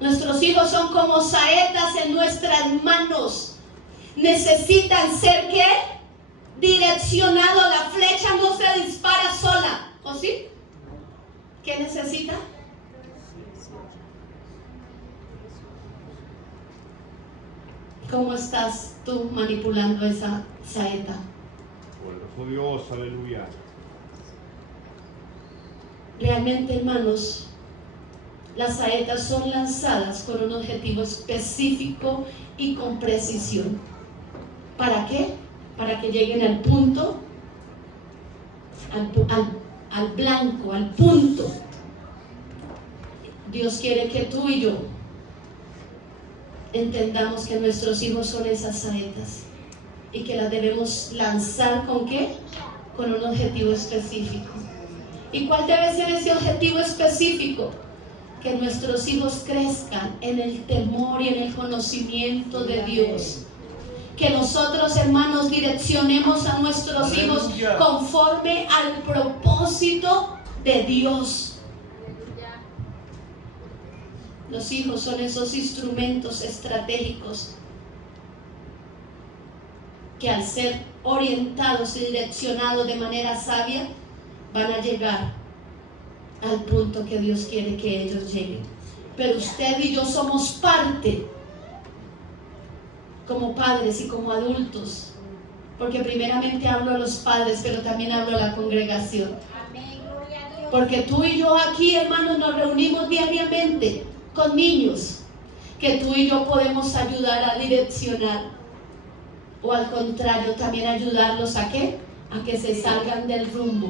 Nuestros hijos son como saetas en nuestras manos. Necesitan ser, ¿qué? Direccionados. La flecha no se dispara sola, ¿o sí? ¿Qué necesita? ¿Cómo estás tú manipulando esa saeta? Poderoso Dios, aleluya. Realmente, hermanos, las saetas son lanzadas con un objetivo específico y con precisión. ¿Para qué? Para que lleguen al punto, al blanco, al punto. Dios quiere que tú y yo entendamos que nuestros hijos son esas saetas y que las debemos lanzar ¿con qué? Con un objetivo específico. ¿Y cuál debe ser ese objetivo específico? Que nuestros hijos crezcan en el temor y en el conocimiento de Dios. Que nosotros, hermanos, direccionemos a nuestros hijos conforme al propósito de Dios. Los hijos son esos instrumentos estratégicos que al ser orientados y direccionados de manera sabia van a llegar al punto que Dios quiere que ellos lleguen. Pero usted y yo somos parte como padres y como adultos, porque primeramente hablo a los padres, pero también hablo a la congregación. Porque tú y yo aquí, hermanos, nos reunimos diariamente con niños que tú y yo podemos ayudar a direccionar, o al contrario, también ayudarlos ¿a qué? A que se salgan del rumbo.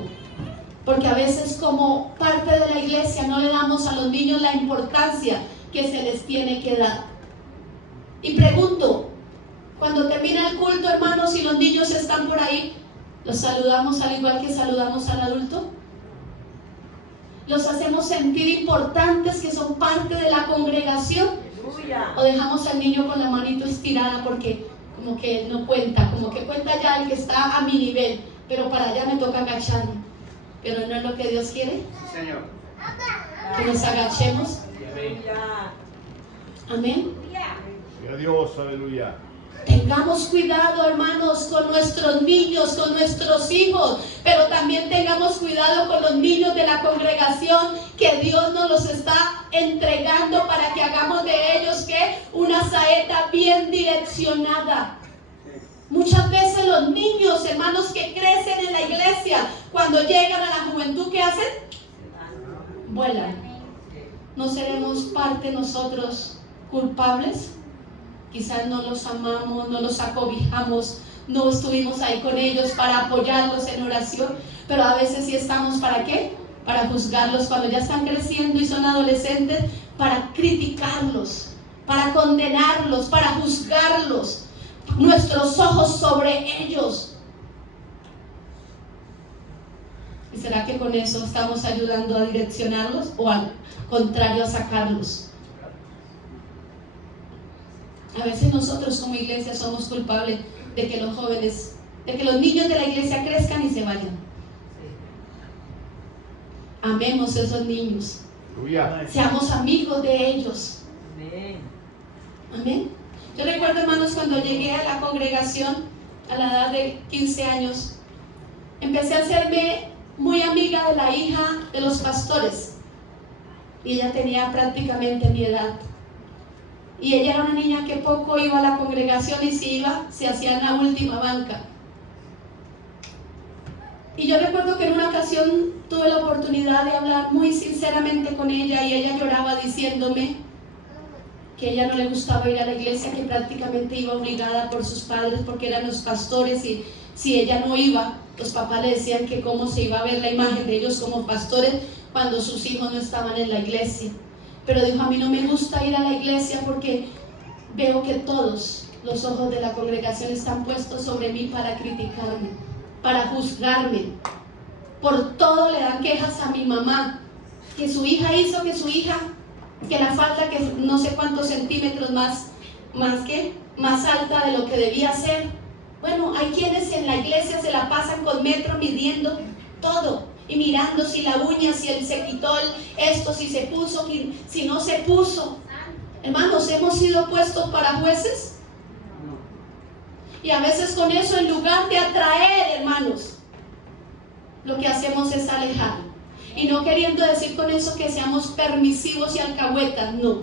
Porque a veces como parte de la iglesia no le damos a los niños la importancia que se les tiene que dar. Y pregunto, cuando termina el culto, hermanos, si los niños están por ahí, ¿los saludamos al igual que saludamos al adulto? ¿Los hacemos sentir importantes, que son parte de la congregación? ¿O dejamos al niño con la manito estirada porque como que no cuenta, como que cuenta ya el que está a mi nivel, pero para allá me toca agacharme? Pero no es lo que Dios quiere. Señor. Que nos agachemos. Amén. Gloria a Dios, aleluya. Tengamos cuidado, hermanos, con nuestros niños, con nuestros hijos, pero también tengamos cuidado con los niños de la congregación que Dios nos los está entregando para que hagamos de ellos ¿qué? Una saeta bien direccionada. Muchas veces los niños, hermanos, que crecen en la iglesia, cuando llegan a la juventud, ¿qué hacen? Vuelan. ¿No seremos parte nosotros culpables? Quizás no los amamos, no los acobijamos, no estuvimos ahí con ellos para apoyarlos en oración, pero a veces sí estamos ¿para qué? Para juzgarlos cuando ya están creciendo y son adolescentes, para criticarlos, para condenarlos, para juzgarlos, nuestros ojos sobre ellos. ¿Y será que con eso estamos ayudando a direccionarlos o al contrario a sacarlos? A veces nosotros como iglesia somos culpables de que los jóvenes, de que los niños de la iglesia crezcan y se vayan. Amemos a esos niños. Seamos amigos de ellos. Amén. Yo recuerdo, hermanos, cuando llegué a la congregación a la edad de 15 años, empecé a hacerme muy amiga de la hija de los pastores. Y ella tenía prácticamente mi edad. Y ella era una niña que poco iba a la congregación y si iba, se hacía en la última banca. Y yo recuerdo que en una ocasión tuve la oportunidad de hablar muy sinceramente con ella y ella lloraba diciéndome que a ella no le gustaba ir a la iglesia, que prácticamente iba obligada por sus padres porque eran los pastores y si ella no iba, los papás le decían que cómo se iba a ver la imagen de ellos como pastores cuando sus hijos no estaban en la iglesia. Pero dijo, a mí no me gusta ir a la iglesia porque veo que todos los ojos de la congregación están puestos sobre mí para criticarme, para juzgarme. Por todo le dan quejas a mi mamá, que su hija hizo, que la falda que no sé cuántos centímetros más alta de lo que debía ser. Bueno, hay quienes en la iglesia se la pasan con metro midiendo todo. Y mirando si la uña, si él se quitó esto, si se puso, si no se puso. Hermanos, ¿hemos sido puestos para jueces? Y a veces con eso, en lugar de atraer, hermanos, lo que hacemos es alejar. Y no queriendo decir con eso que seamos permisivos y alcahuetas, no.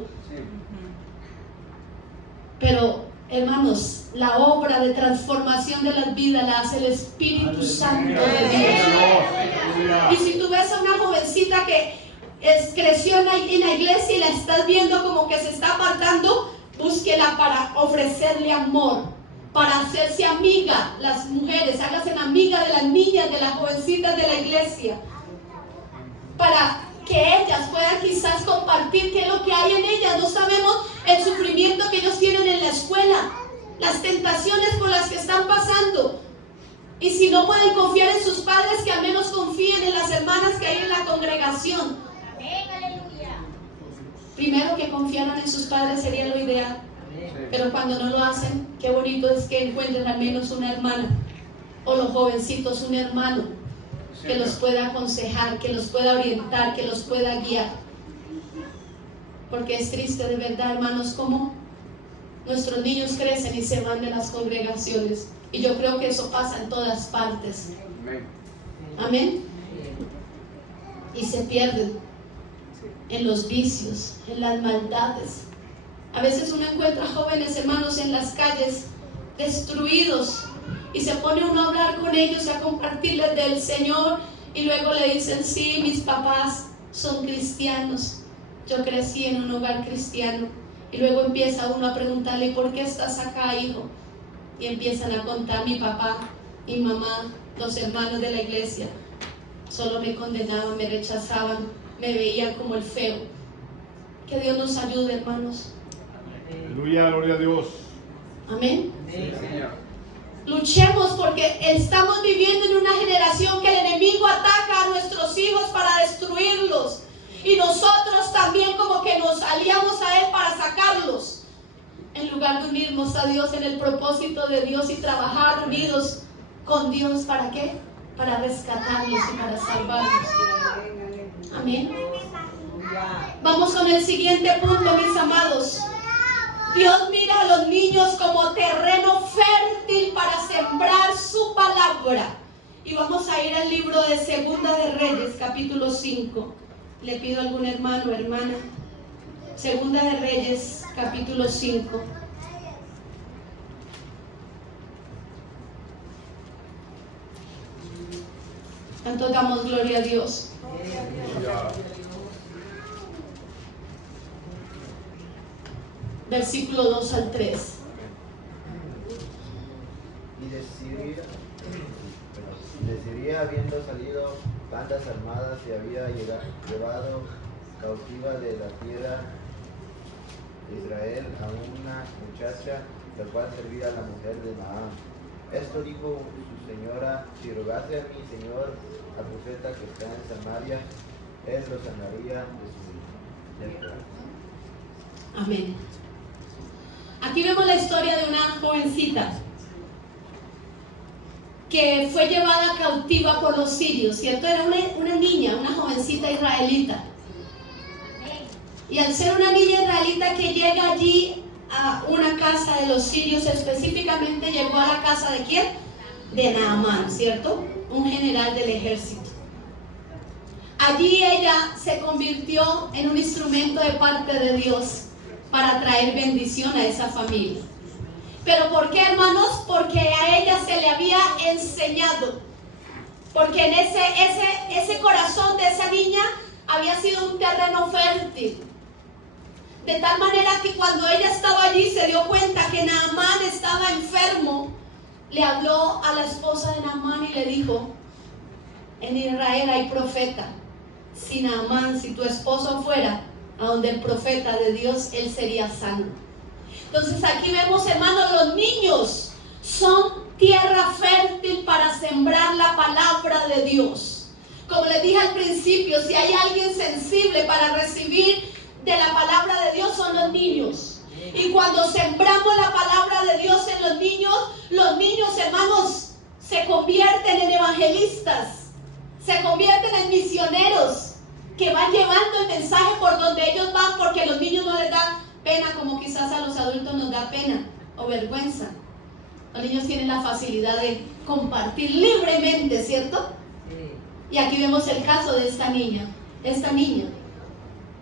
Pero, hermanos, la obra de transformación de las vidas la hace el Espíritu Santo de Dios. Y si tú ves a una jovencita que creció en la iglesia y la estás viendo como que se está apartando, búsquela para ofrecerle amor, para hacerse amiga. Las mujeres, háganse amiga de las niñas, de las jovencitas de la iglesia, para que ellas puedan quizás compartir qué es lo que hay en ellas. No sabemos el sufrimiento que ellos tienen en la escuela, las tentaciones por las que están pasando. Y si no pueden confiar en sus padres, que al menos confíen en las hermanas que hay en la congregación. Amén, aleluya. Primero que confiaran en sus padres sería lo ideal. Pero cuando no lo hacen, qué bonito es que encuentren al menos una hermana, o los jovencitos un hermano que los pueda aconsejar, que los pueda orientar, que los pueda guiar. Porque es triste de verdad, hermanos, cómo nuestros niños crecen y se van de las congregaciones. Y yo creo que eso pasa en todas partes. Amén. Y se pierden en los vicios, en las maldades. A veces uno encuentra jóvenes hermanos en las calles destruidos y se pone uno a hablar con ellos y a compartirles del Señor, y luego le dicen: sí, mis papás son cristianos, yo crecí en un hogar cristiano. Y luego empieza uno a preguntarle: ¿y por qué estás acá, hijo? Y empiezan a contar: mi papá, mi mamá, los hermanos de la iglesia solo me condenaban, me rechazaban, me veían como el feo. Que Dios nos ayude, hermanos. Aleluya, gloria a Dios. Amén. Luchemos, porque estamos viviendo en una generación que el enemigo ataca a nuestros hijos para destruirlos, y nosotros también como que nos aliamos a él para sacarlos, en lugar de unirnos a Dios en el propósito de Dios y trabajar unidos con Dios. ¿Para qué? Para rescatarlos y para salvarlos. Amén. Vamos con el siguiente punto, mis amados. Dios mira a los niños como terreno fértil para sembrar su palabra. Y vamos a ir al libro de Segunda de Reyes, capítulo 5. Le pido a algún hermano o hermana. Segunda de Reyes, capítulo 5. Tanto damos gloria a Dios. Versículo 2 al 3. Y de Siria, habiendo salido bandas armadas, se había llevado cautiva de la tierra de Israel a una muchacha, la cual servía a la mujer de Naamán. Esto dijo su señora: si rogase a mi señor al profeta que está en Samaria, él lo sanaría de su lepra. Amén. Aquí vemos la historia de una jovencita que fue llevada cautiva por los sirios, ¿cierto? Era una niña, una jovencita israelita. Y al ser una niña israelita que llega allí a una casa de los sirios, específicamente llegó a la casa de ¿quién? De Naamán, ¿cierto? Un general del ejército. Allí ella se convirtió en un instrumento de parte de Dios para traer bendición a esa familia. ¿Pero por qué, hermanos? Porque a ella se le había enseñado. Porque en ese corazón de esa niña había sido un terreno fértil. De tal manera que cuando ella estaba allí se dio cuenta que Naamán estaba enfermo. Le habló a la esposa de Naamán y le dijo: en Israel hay profeta. Si Naamán, si tu esposo fuera a donde el profeta de Dios, él sería sano. Entonces aquí vemos, hermanos, los niños son tierra fértil para sembrar la palabra de Dios. Como les dije al principio, si hay alguien sensible para recibir de la palabra de Dios, son los niños. Y cuando sembramos la palabra de Dios en los niños, hermanos, se convierten en evangelistas, se convierten en misioneros que van llevando el mensaje por donde ellos van, porque a los niños no les da pena como quizás a los adultos nos da pena o vergüenza. Los niños tienen la facilidad de compartir libremente, ¿cierto? Y aquí vemos el caso de esta niña. Esta niña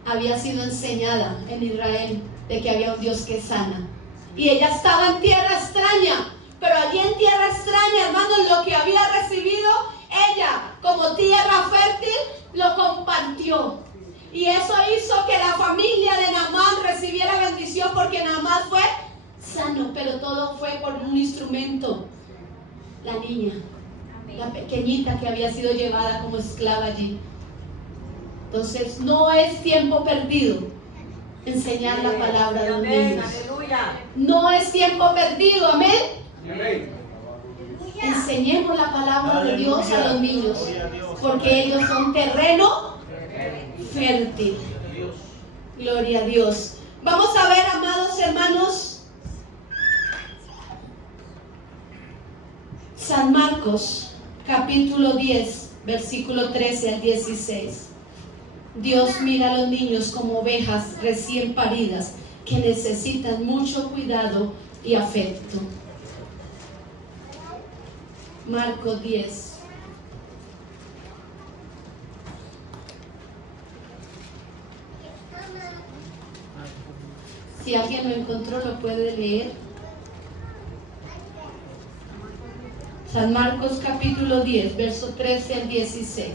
había sido enseñada en Israel de que había un Dios que sana. Y ella estaba en tierra extraña, pero allí en tierra extraña, hermanos, lo que había recibido ella como tierra fértil, lo compartió. Y eso hizo que la familia de Naamán recibiera bendición, porque Naamán fue sano, pero todo fue por un instrumento. La niña, la pequeñita que había sido llevada como esclava allí. Entonces no es tiempo perdido enseñar la palabra a los Amén. niños. Aleluya. No es tiempo perdido, amén. Amén. Enseñemos la palabra de Dios a los niños, Gloria a Dios. porque ellos son terreno fértil. Gloria a Dios. Vamos a ver, amados hermanos, San Marcos, capítulo 10, versículo 13 al 16. Dios mira a los niños como ovejas recién paridas que necesitan mucho cuidado y afecto. Marcos 10. Si alguien lo encontró, lo puede leer. San Marcos capítulo 10, verso 13 al 16.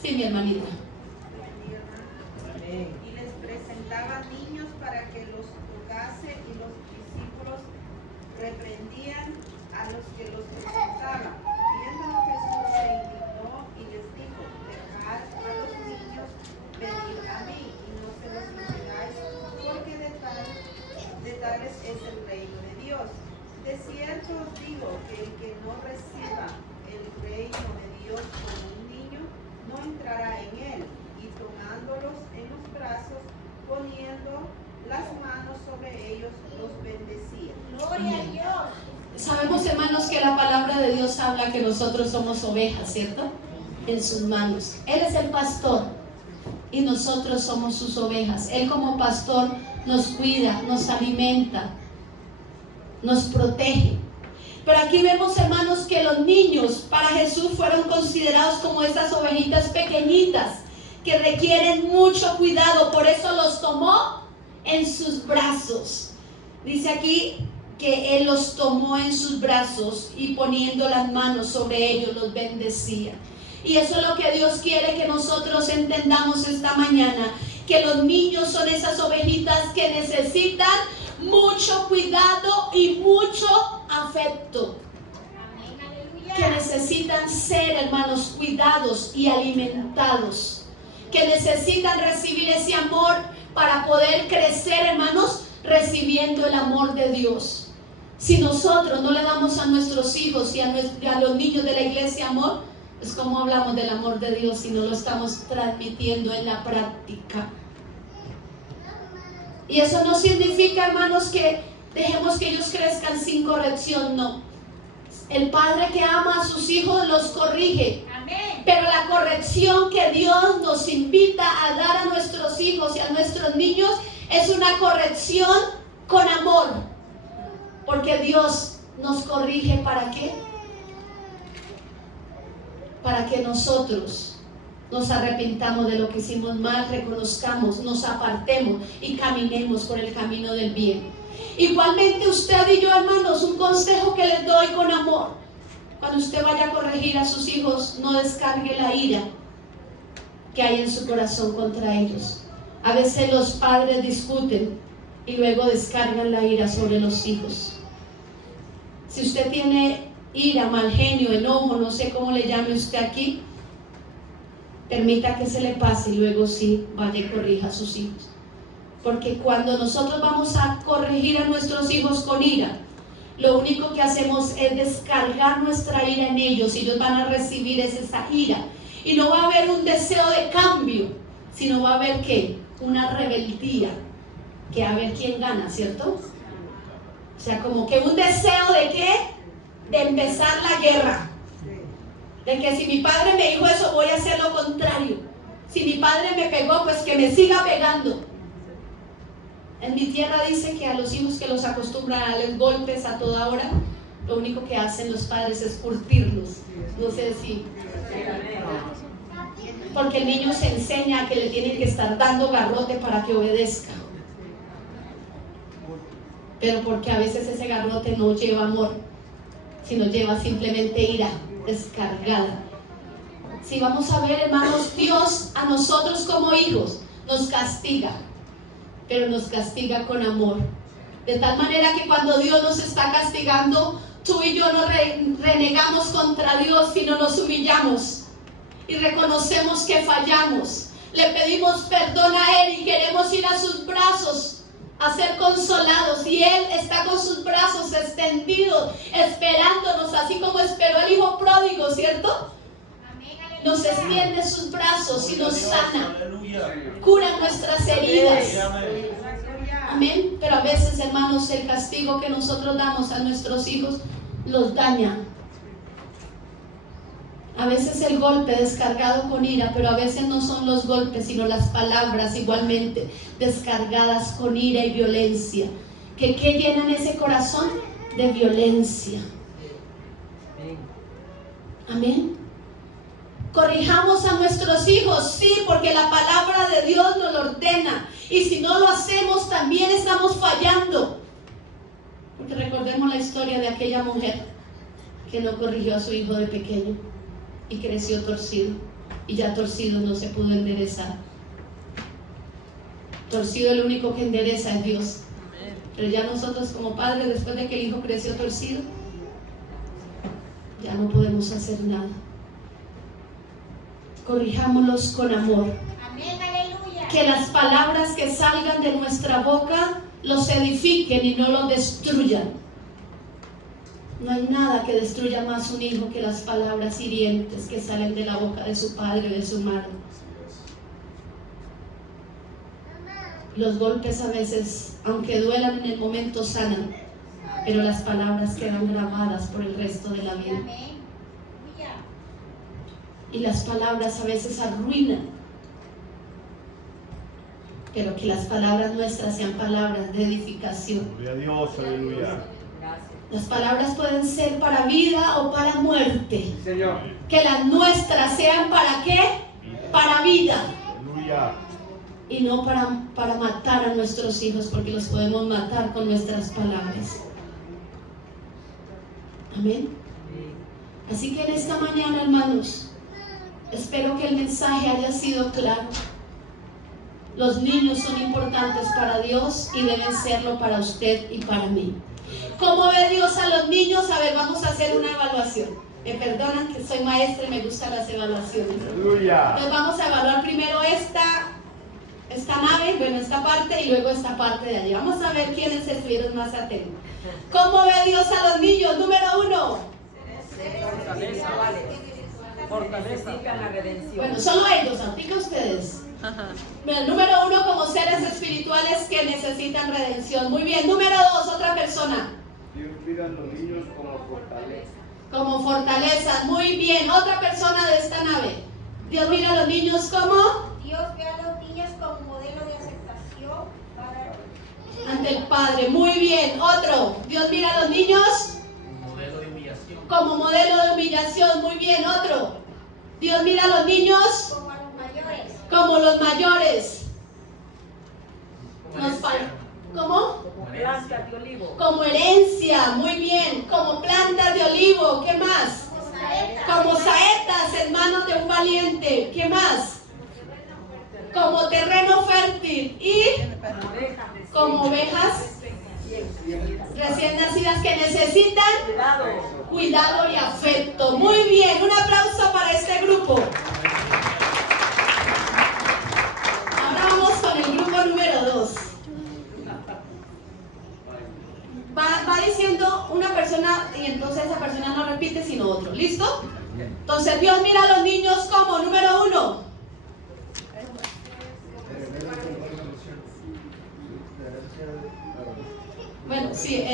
Sí, mi hermanita. Amén. Y les presentaba niños para que los tocase, y los discípulos reprendían a los que los presentaban. Viéndolo Jesús se indignó y les dijo: dejad a los niños venir a mí y no se los impidáis, porque de tales es el reino de Dios. De cierto os digo que el que no reciba el reino de Dios como un niño no entrará en él. Y tomándolos en los brazos, poniendo las manos sobre ellos, los bendecía. Gloria a Dios. Sabemos, hermanos, que la palabra de Dios habla que nosotros somos ovejas, ¿cierto? En sus manos. Él es el pastor y nosotros somos sus ovejas. Él como pastor nos cuida, nos alimenta, nos protege. Pero aquí vemos, hermanos, que los niños para Jesús fueron considerados como esas ovejitas pequeñitas que requieren mucho cuidado. Por eso los tomó en sus brazos. Dice aquí que Él los tomó en sus brazos y poniendo las manos sobre ellos los bendecía. Y eso es lo que Dios quiere que nosotros entendamos esta mañana, que los niños son esas ovejitas que necesitan mucho cuidado y mucho afecto, que necesitan ser, hermanos, cuidados y alimentados, que necesitan recibir ese amor para poder crecer, hermanos, recibiendo el amor de Dios. Si nosotros no le damos a nuestros hijos y a los niños de la iglesia amor, es como hablamos del amor de Dios si no lo estamos transmitiendo en la práctica. Y eso no significa, hermanos, que dejemos que ellos crezcan sin corrección, no. El padre que ama a sus hijos los corrige. Amén. Pero la corrección que Dios nos invita a dar a nuestros hijos y a nuestros niños es una corrección con amor. Porque Dios nos corrige, ¿para qué? Para que nosotros nos arrepintamos de lo que hicimos mal, reconozcamos, nos apartemos y caminemos por el camino del bien. Igualmente usted y yo, hermanos, un consejo que les doy con amor: cuando usted vaya a corregir a sus hijos, no descargue la ira que hay en su corazón contra ellos. A veces los padres discuten y luego descargan la ira sobre los hijos. Si usted tiene ira, mal genio, enojo, no sé cómo le llame usted aquí, permita que se le pase y luego sí vaya y corrija a sus hijos. Porque cuando nosotros vamos a corregir a nuestros hijos con ira, lo único que hacemos es descargar nuestra ira en ellos y ellos van a recibir esa ira. Y no va a haber un deseo de cambio, sino va a haber ¿qué? Una rebeldía, que a ver quién gana, ¿cierto? O sea, como que un deseo de ¿qué? De empezar la guerra. De que si mi padre me dijo eso, voy a hacer lo contrario. Si mi padre me pegó, pues que me siga pegando. En mi tierra dice que a los hijos que los acostumbran a darles golpes a toda hora, lo único que hacen los padres es curtirlos. No sé si... Porque el niño se enseña que le tienen que estar dando garrote para que obedezca. Pero porque a veces ese garrote no lleva amor, sino lleva simplemente ira descargada. Si vamos a ver, hermanos, Dios a nosotros como hijos nos castiga, pero nos castiga con amor. De tal manera que cuando Dios nos está castigando, tú y yo no renegamos contra Dios, sino nos humillamos y reconocemos que fallamos. Le pedimos perdón a Él y queremos ir a sus brazos a ser consolados, y Él está con sus brazos extendidos, esperándonos, así como esperó al hijo pródigo, ¿cierto? Nos extiende sus brazos y nos sana, cura nuestras heridas. Amén. Pero a veces, hermanos, el castigo que nosotros damos a nuestros hijos los daña. A veces el golpe descargado con ira, pero a veces no son los golpes, sino las palabras igualmente descargadas con ira y violencia. ¿Qué llenan ese corazón? De violencia. Amén. Corrijamos a nuestros hijos, sí, porque la palabra de Dios nos lo ordena. Y si no lo hacemos, también estamos fallando. Porque recordemos la historia de aquella mujer que no corrigió a su hijo de pequeño y creció torcido, y ya torcido no se pudo enderezar. Torcido, el único que endereza es Dios. Pero ya nosotros como padres, después de que el hijo creció torcido, ya no podemos hacer nada. Corrijámoslos con amor. Amén, aleluya. Que las palabras que salgan de nuestra boca los edifiquen y no los destruyan. No hay nada que destruya más un hijo que las palabras hirientes que salen de la boca de su padre o de su madre. Los golpes a veces, aunque duelan en el momento, sanan, pero las palabras quedan grabadas por el resto de la vida. Amén. Y las palabras a veces arruinan, pero que las palabras nuestras sean palabras de edificación. Gloria a Dios, aleluya. Las palabras pueden ser para vida o para muerte. Señor. Que las nuestras sean ¿para qué? Para vida. Aleluya. Y no para matar a nuestros hijos, porque los podemos matar con nuestras palabras. Amén. Así que en esta mañana, hermanos, espero que el mensaje haya sido claro. Los niños son importantes para Dios y deben serlo para usted y para mí. ¿Cómo ve Dios a los niños? A ver, vamos a hacer una evaluación. Me perdonan que soy maestra y me gustan las evaluaciones. Aleluya. Entonces vamos a evaluar primero esta nave, bueno, esta parte, y luego esta parte de allí. Vamos a ver quiénes estuvieron más atentos. ¿Cómo ve Dios a los niños? Número 1. Fortaleza, vale. Fortaleza en la redención. Bueno, solo ellos, aplica ustedes. Bueno, número 1, como seres espirituales que necesitan redención. Muy bien. Número 2, otra persona. Dios mira a los niños como fortaleza. Como fortaleza. Muy bien. Otra persona de esta nave. Dios mira a los niños como Dios ve a los niños como modelo de aceptación para ante el Padre. Muy bien. Otro. Dios mira a los niños Modelo de humillación. como modelo de humillación. Muy bien. Otro. Dios mira a los niños como a los mayores. como los mayores. Como Nos herencia. falta. ¿Cómo? Como planta de olivo. Como herencia. Muy bien. Como plantas de olivo. ¿Qué más? Como saetas. Como saetas en manos de un valiente. ¿Qué más? Como terreno fértil. Y como ovejas recién nacidas que necesitan cuidado y afecto. Muy bien, un aplauso para este grupo. Ahora vamos con el grupo número 2. Va diciendo una persona y entonces esa persona no repite sino otro. ¿Listo? Entonces Dios mira a los niños como número 1. Bueno, sí,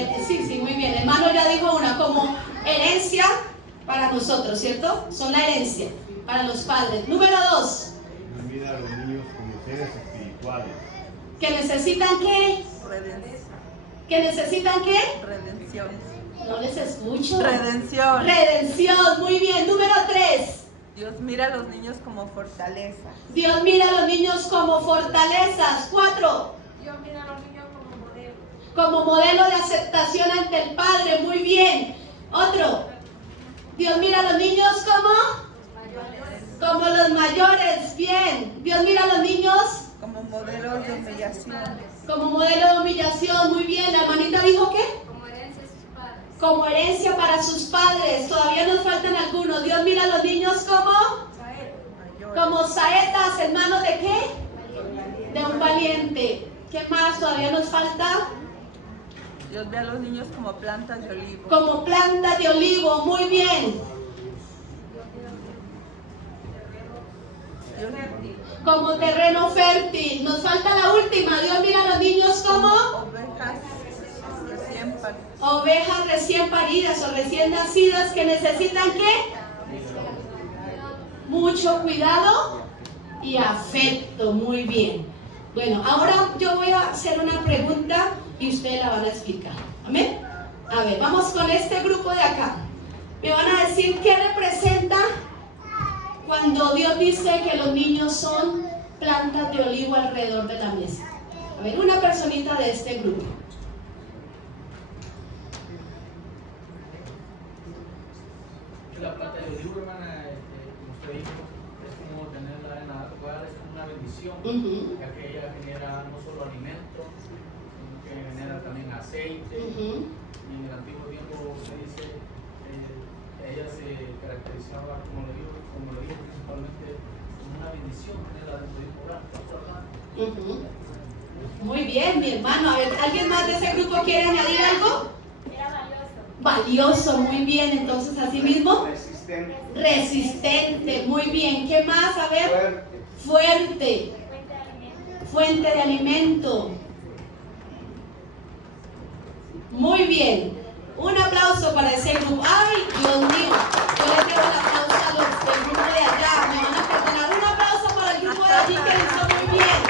muy bien. Hermano ya dijo una, como herencia para nosotros, ¿cierto? Son la herencia para los padres. Número 2. Mira a los niños como seres espirituales. ¿Que necesitan qué? ¿Que necesitan qué? Redención. No les escucho. Redención. Redención, muy bien. Número 3. Dios mira a los niños como fortaleza. Dios mira a los niños como fortalezas. 4. Dios mira a los niños como modelo. Como modelo de aceptación ante el Padre. Muy bien. Otro. Dios mira a los niños como los mayores. Bien. Dios mira a los niños Como modelo de humillación. como modelo de humillación. Muy bien. La hermanita dijo ¿qué? Como herencia de sus padres. Como herencia para sus padres. Todavía nos faltan algunos. Dios mira a los niños como Como saetas en manos de qué? De un valiente. ¿Qué más todavía nos falta? Dios ve a los niños como plantas de olivo. Como plantas de olivo, muy bien. Como terreno fértil. Nos falta la última. Dios mira a los niños como Ovejas recién paridas. ovejas recién paridas o recién nacidas que necesitan ¿qué? Mucho cuidado y afecto. Muy bien. Bueno, ahora yo voy a hacer una pregunta y ustedes la van a explicar. ¿Amén? A ver, vamos con este grupo de acá. Me van a decir qué representa cuando Dios dice que los niños son plantas de olivo alrededor de la mesa. A ver, una personita de este grupo. La planta de olivo, hermana, como usted dijo, es como tenerla en la hogar, es como una bendición, ya que ella genera no solo alimento, sino que genera también aceite. Y en el antiguo tiempo se dice que ella se caracterizaba, como lo dijo principalmente, como una bendición tenerla dentro de un hogar. Muy bien, mi hermano. A ver, ¿alguien más de ese grupo quiere añadir algo? Era valioso. Valioso, muy bien. Entonces, así mismo, Resistente. resistente, muy bien. ¿Qué más? A ver, Fuerte. fuerte, fuente de alimento. Muy bien. Un aplauso para ese grupo. ¡Ay, Dios mío! Yo les debo el aplauso a los del grupo de allá. Me van a perdonar. Un aplauso para el grupo de allí que lo hizo muy bien.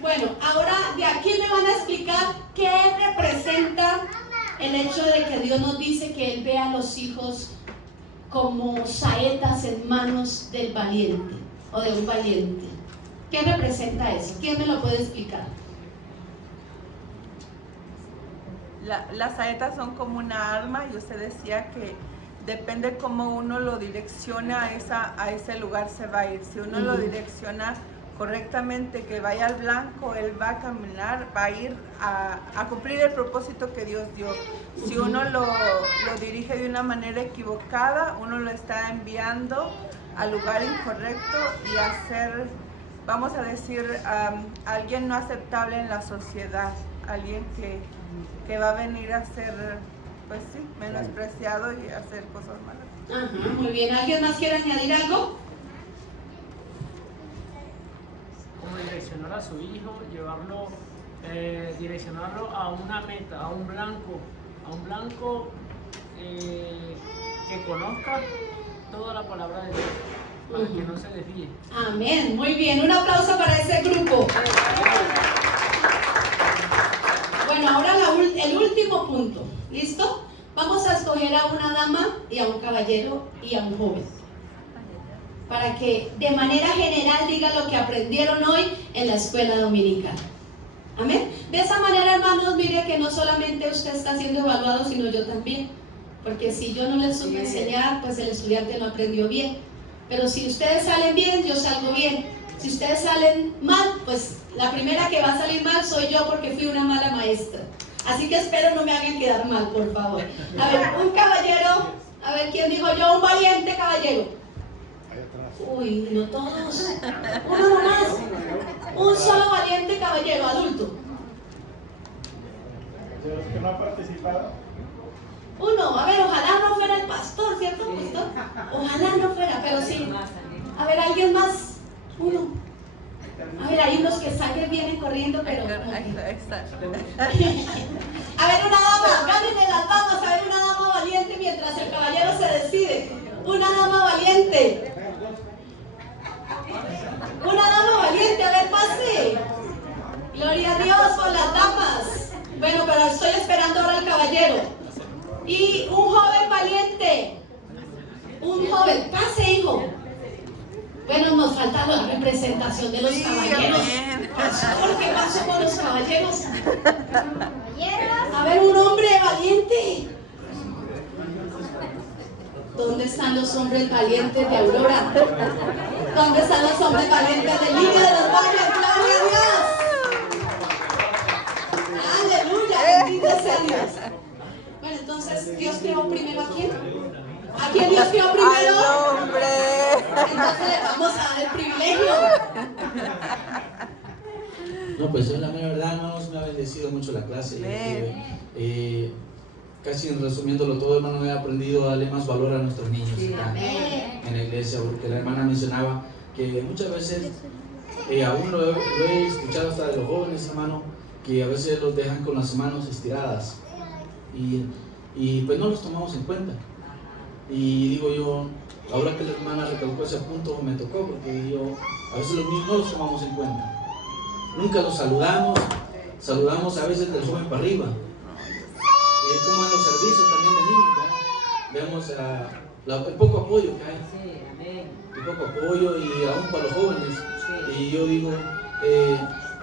Bueno, ahora de aquí me van a explicar qué representa el hecho de que Dios nos dice que Él ve a los hijos como saetas en manos del valiente o de un valiente. ¿Qué representa eso? ¿Quién me lo puede explicar? Las saetas son como una arma y usted decía que depende cómo uno lo direcciona a ese lugar se va a ir. Si uno lo direcciona correctamente, que vaya al blanco, él va a caminar, va a ir a cumplir el propósito que Dios dio. Si uno lo dirige de una manera equivocada, uno lo está enviando al lugar incorrecto y a ser, vamos a decir, alguien no aceptable en la sociedad, alguien que va a venir a ser, pues sí, menospreciado y a hacer cosas malas. Ajá, muy bien. ¿Alguien más quiere añadir algo? Como direccionar a su hijo, llevarlo, direccionarlo a una meta, a un blanco que conozca toda la palabra de Dios, para que no se desvíe. Amén, muy bien. Un aplauso para ese grupo. Bueno, ahora el último punto. ¿Listo? Vamos a escoger a una dama y a un caballero y a un joven, para que de manera general diga lo que aprendieron hoy en la escuela dominical. Amén. De esa manera, hermanos, mire que no solamente usted está siendo evaluado, sino yo también. Porque si yo no les supe enseñar, pues el estudiante no aprendió bien. Pero si ustedes salen bien, yo salgo bien. Si ustedes salen mal, pues la primera que va a salir mal soy yo, porque fui una mala maestra. Así que espero no me hagan quedar mal, por favor. A ver, un caballero. A ver, ¿quién dijo yo? Un valiente caballero. Uy, no todos. Uno nomás. Un solo valiente caballero, adulto. De los que no han participado. Uno, a ver, ojalá no fuera el pastor, ¿cierto, pastor? Ojalá no fuera, pero sí. A ver, ¿alguien más? Uno. A ver, hay unos que salen, vienen corriendo, pero... A ver, una dama, gánenle las damas, a ver, una dama valiente mientras el caballero se decide. Una dama valiente. Una dama valiente, a ver, pase. Gloria a Dios por las damas. Bueno, pero estoy esperando ahora al caballero. Y un joven valiente. Un joven, pase, hijo. Bueno, nos falta la representación de los caballeros. Pastor, ¿qué pasó con los caballeros? A ver, un hombre valiente. ¿Dónde están los hombres valientes de Aurora? ¿Dónde están los hombres valientes de Libre de los Valles? ¡Gloria a Dios! ¡Aleluya! Bendito sea Dios. Bueno, entonces, ¿Dios creó primero a quién? ¿A quién Dios creó primero? entonces le vamos a dar el privilegio. No, pues yo la verdad, hermanos, me ha bendecido mucho la clase. Casi resumiéndolo todo, hermano, he aprendido a darle más valor a nuestros niños acá en la iglesia, porque la hermana mencionaba que muchas veces, aún lo he escuchado hasta de los jóvenes, hermano, que a veces los dejan con las manos estiradas y pues no los tomamos en cuenta. Y digo yo, ahora que la hermana recalcó ese punto, me tocó, porque yo, a veces los niños no los tomamos en cuenta. Nunca los saludamos a veces del joven para arriba. Como en los servicios también de niños, ¿verdad? Vemos el poco apoyo que hay. El poco apoyo y aún para los jóvenes. Y yo digo,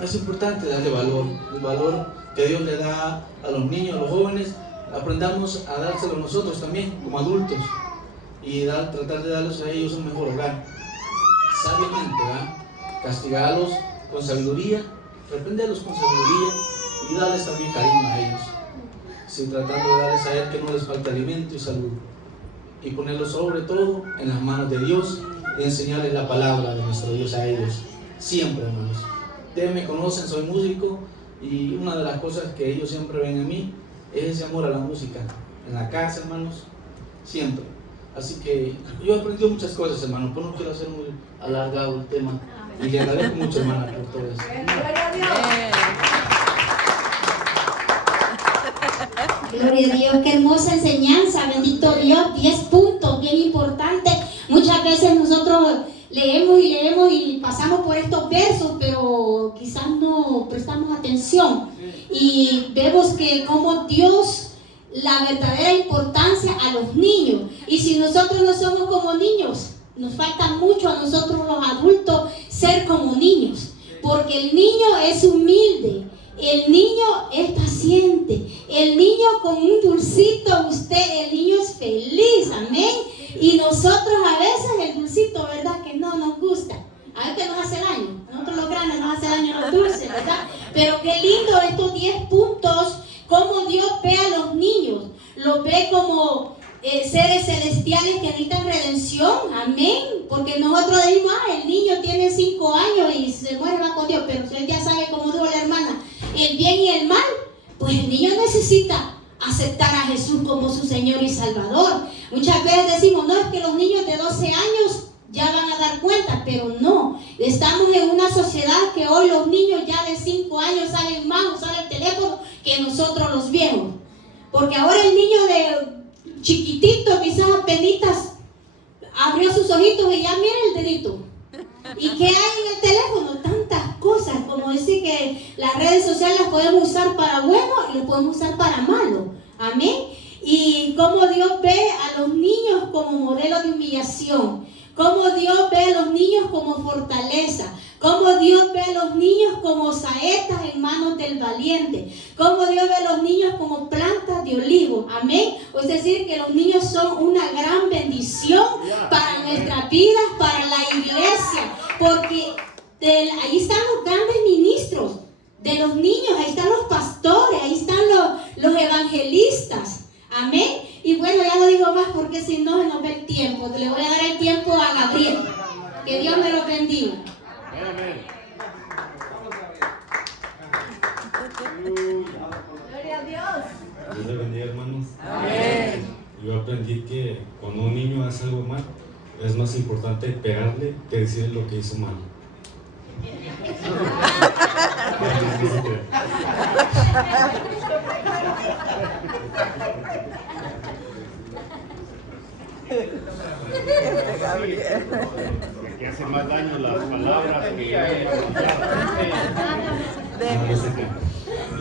es importante darle valor, el valor que Dios le da a los niños, a los jóvenes. Aprendamos a dárselo nosotros también, como adultos, y tratar de darles a ellos un mejor hogar, sabiamente, ¿verdad? Castigarlos con sabiduría, reprenderlos con sabiduría y darles también cariño a ellos, sí, tratando de darles a él que no les falte alimento y salud, y ponerlos sobre todo en las manos de Dios y enseñarles la palabra de nuestro Dios a ellos, siempre, hermanos. Ustedes me conocen, soy músico, y una de las cosas que ellos siempre ven en mí es ese amor a la música, en la casa, hermanos, siempre. Así que yo he aprendido muchas cosas, hermano, pero no quiero hacer muy alargado el tema. Y le agradezco mucho, hermana, por todo eso. Gloria a Dios. Gloria a Dios, qué hermosa enseñanza, bendito Dios, 10 puntos, bien importantes. Muchas veces nosotros leemos y pasamos por estos versos, pero quizás no prestamos atención. Y vemos que como Dios, la verdadera importancia a los niños. Y si nosotros no somos como niños, nos falta mucho a nosotros los adultos ser como niños, porque el niño es humilde, el niño es paciente, el niño con un dulcito, el niño es feliz, amén. Y nosotros a veces el dulcito, ¿verdad? Que no nos gusta, a veces nos hace daño, a nosotros los grandes nos hace daño los dulces, ¿verdad? Pero qué lindo estos 10 puntos, cómo Dios ve a los niños, los ve como seres celestiales que necesitan redención, amén, porque nosotros decimos, el niño tiene 5 años y se muere, va con Dios, pero usted ya sabe, como dijo la hermana, el bien y el mal, pues el niño necesita aceptar a Jesús como su Señor y Salvador. Muchas veces decimos, no, es que los niños de 12 años ya van a dar cuenta, pero no, estamos en una sociedad que hoy los niños ya de 5 años saben más usar el teléfono que nosotros los viejos, porque ahora el niño de chiquitito, quizás apenitas abrió sus ojitos y ya mira el dedito. ¿Y qué hay en el teléfono? Tantas cosas, como decir que las redes sociales las podemos usar para bueno y las podemos usar para malo, amén. Y cómo Dios ve a los niños como modelo de humillación, cómo Dios ve a los niños como fortaleza, cómo Dios ve a los niños como saetas en manos del valiente, cómo Dios ve a los niños como plantas de olivo, amén. Es decir, que los niños son una gran bendición para nuestras vidas, para la iglesia, porque ahí están los grandes ministros de los niños, ahí están los pastores, ahí están los evangelistas, amén. Y bueno, ya no digo más porque si no se nos ve el tiempo. Le voy a dar el tiempo a Gabriel. Que Dios me lo bendiga. Amén. Gloria a Dios. Dios le bendiga, hermanos. Amén. Yo aprendí que cuando un niño hace algo mal, es más importante pegarle que decirle lo que hizo mal. Que hace más daño las palabras que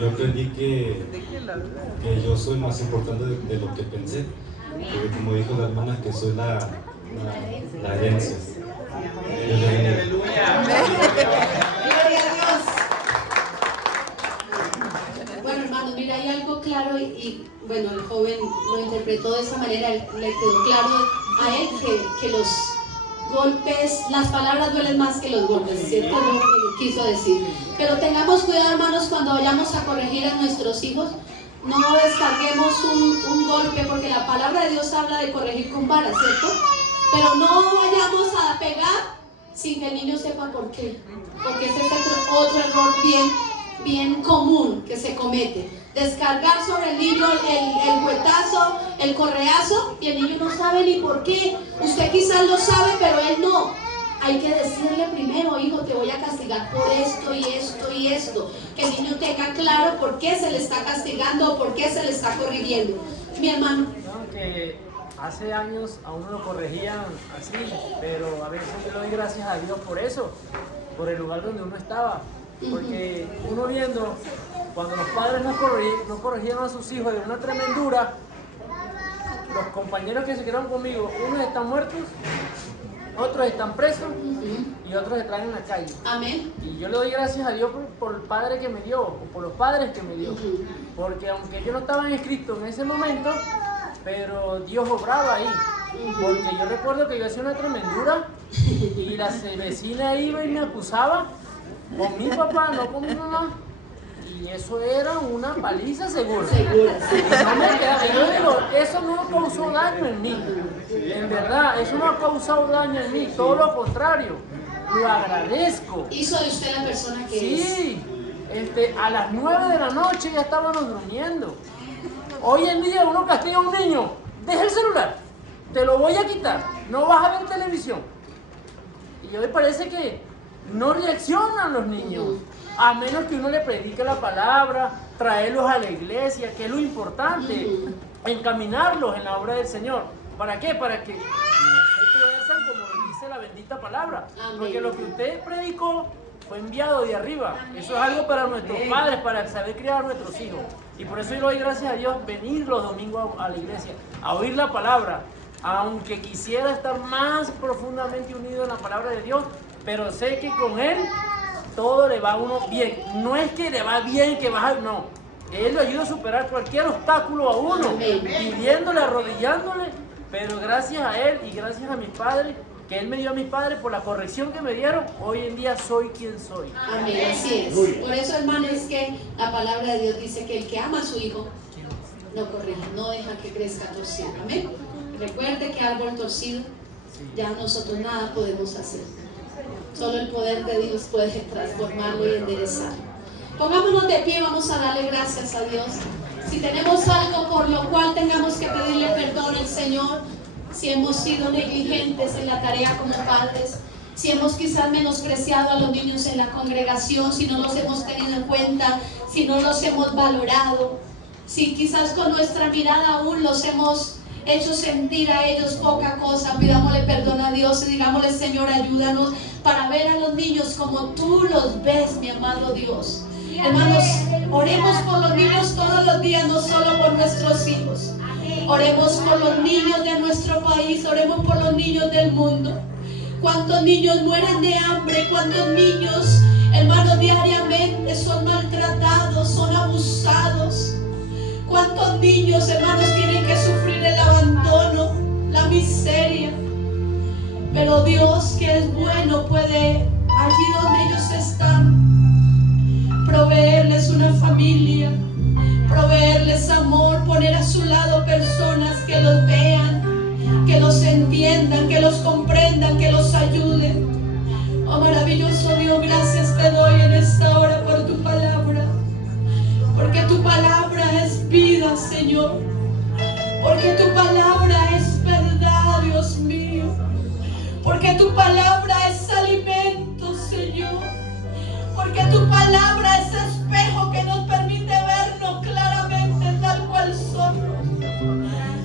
yo aprendí que yo soy más importante de lo que pensé, porque como dijo la hermana, que soy la herencia. Gloria a Dios. Bueno, hermanos, mira, hay algo claro y bueno, el joven lo interpretó de esa manera, le quedó claro a él que los golpes, las palabras duelen más que los golpes, ¿cierto? Lo que quiso decir. Pero tengamos cuidado, hermanos, cuando vayamos a corregir a nuestros hijos, no descarguemos un golpe, porque la palabra de Dios habla de corregir con vara, ¿cierto? Pero no vayamos a pegar sin que el niño sepa por qué. Porque ese es otro error bien común que se comete. Descargar sobre el niño el cuetazo, el correazo, y el niño no sabe ni por qué. Usted quizás lo sabe, pero él no. Hay que decirle primero: hijo, te voy a castigar por esto y esto y esto. Que el niño tenga claro por qué se le está castigando o por qué se le está corrigiendo. Mi hermano. No, que hace años a uno lo corregían así, pero a veces yo le doy gracias a Dios por eso, por el lugar donde uno estaba. Porque uno viendo, cuando los padres no corregían a sus hijos de una tremendura, los compañeros que se quedaron conmigo, unos están muertos, otros están presos y otros están en la calle. Amén. Y yo le doy gracias a Dios por el padre que me dio, o por los padres que me dio. Porque aunque yo no estaba inscrito en ese momento, pero Dios obraba ahí. Porque yo recuerdo que yo hacía una tremendura y la vecina iba y me acusaba con mi papá, no con mi mamá. Y eso era una paliza segura. Yo digo, eso no causó daño en mí. En verdad, eso no ha causado daño en mí. Todo lo contrario. Lo agradezco. ¿Hizo de usted la persona que es? Sí. A las 9 de la noche ya estábamos durmiendo. Hoy en día uno castiga a un niño. Deja el celular. Te lo voy a quitar. No vas a ver televisión. Y hoy parece que no reaccionan los niños. A menos que uno le predique la palabra, traerlos a la iglesia, que es lo importante, encaminarlos en la obra del Señor. ¿Para qué? Para que no se tuerzan, como dice la bendita palabra. Porque lo que usted predicó fue enviado de arriba. Eso es algo para nuestros padres, para saber criar a nuestros hijos. Y por eso yo le doy gracias a Dios venir los domingos a la iglesia, a oír la palabra. Aunque quisiera estar más profundamente unido en la palabra de Dios, pero sé que con Él todo le va a uno bien. No es que le va bien, que va a... No. Él lo ayuda a superar cualquier obstáculo a uno, pidiéndole, arrodillándole. Pero gracias a Él y gracias a mis padres, que Él me dio a mis padres por la corrección que me dieron, hoy en día soy quien soy. Amén, así es. Por eso, hermano, es que la palabra de Dios dice que el que ama a su hijo, no corrige, no deja que crezca torcido. Amén. Recuerde que árbol torcido, ya nosotros nada podemos hacer. Solo el poder de Dios puede transformarlo y enderezarlo. Pongámonos de pie, vamos a darle gracias a Dios. Si tenemos algo por lo cual tengamos que pedirle perdón al Señor, si hemos sido negligentes en la tarea como padres, si hemos quizás menospreciado a los niños en la congregación, si no los hemos tenido en cuenta, si no los hemos valorado, si quizás con nuestra mirada aún los hemos hecho sentir a ellos poca cosa, pidámosle perdón a Dios y digámosle: Señor, ayúdanos para ver a los niños como tú los ves, mi amado Dios. Hermanos, oremos por los niños todos los días, no solo por nuestros hijos. Oremos por los niños de nuestro país, oremos por los niños del mundo. ¿Cuántos niños mueren de hambre? ¿Cuántos niños, hermanos, diariamente son maltratados, son abusados? ¿Cuántos niños, hermanos, tienen que sufrir el abandono, la miseria? Pero Dios, que es bueno, puede, allí donde ellos están, proveerles una familia, proveerles amor, poner a su lado personas que los vean, que los entiendan, que los comprendan, que los ayuden. Oh maravilloso Dios, gracias te doy en esta hora por tu palabra, porque tu palabra es vida, Señor, porque tu palabra es verdad, Dios mío, porque tu palabra es alimento, Señor, porque tu palabra es espejo que nos permite vernos claramente tal cual somos.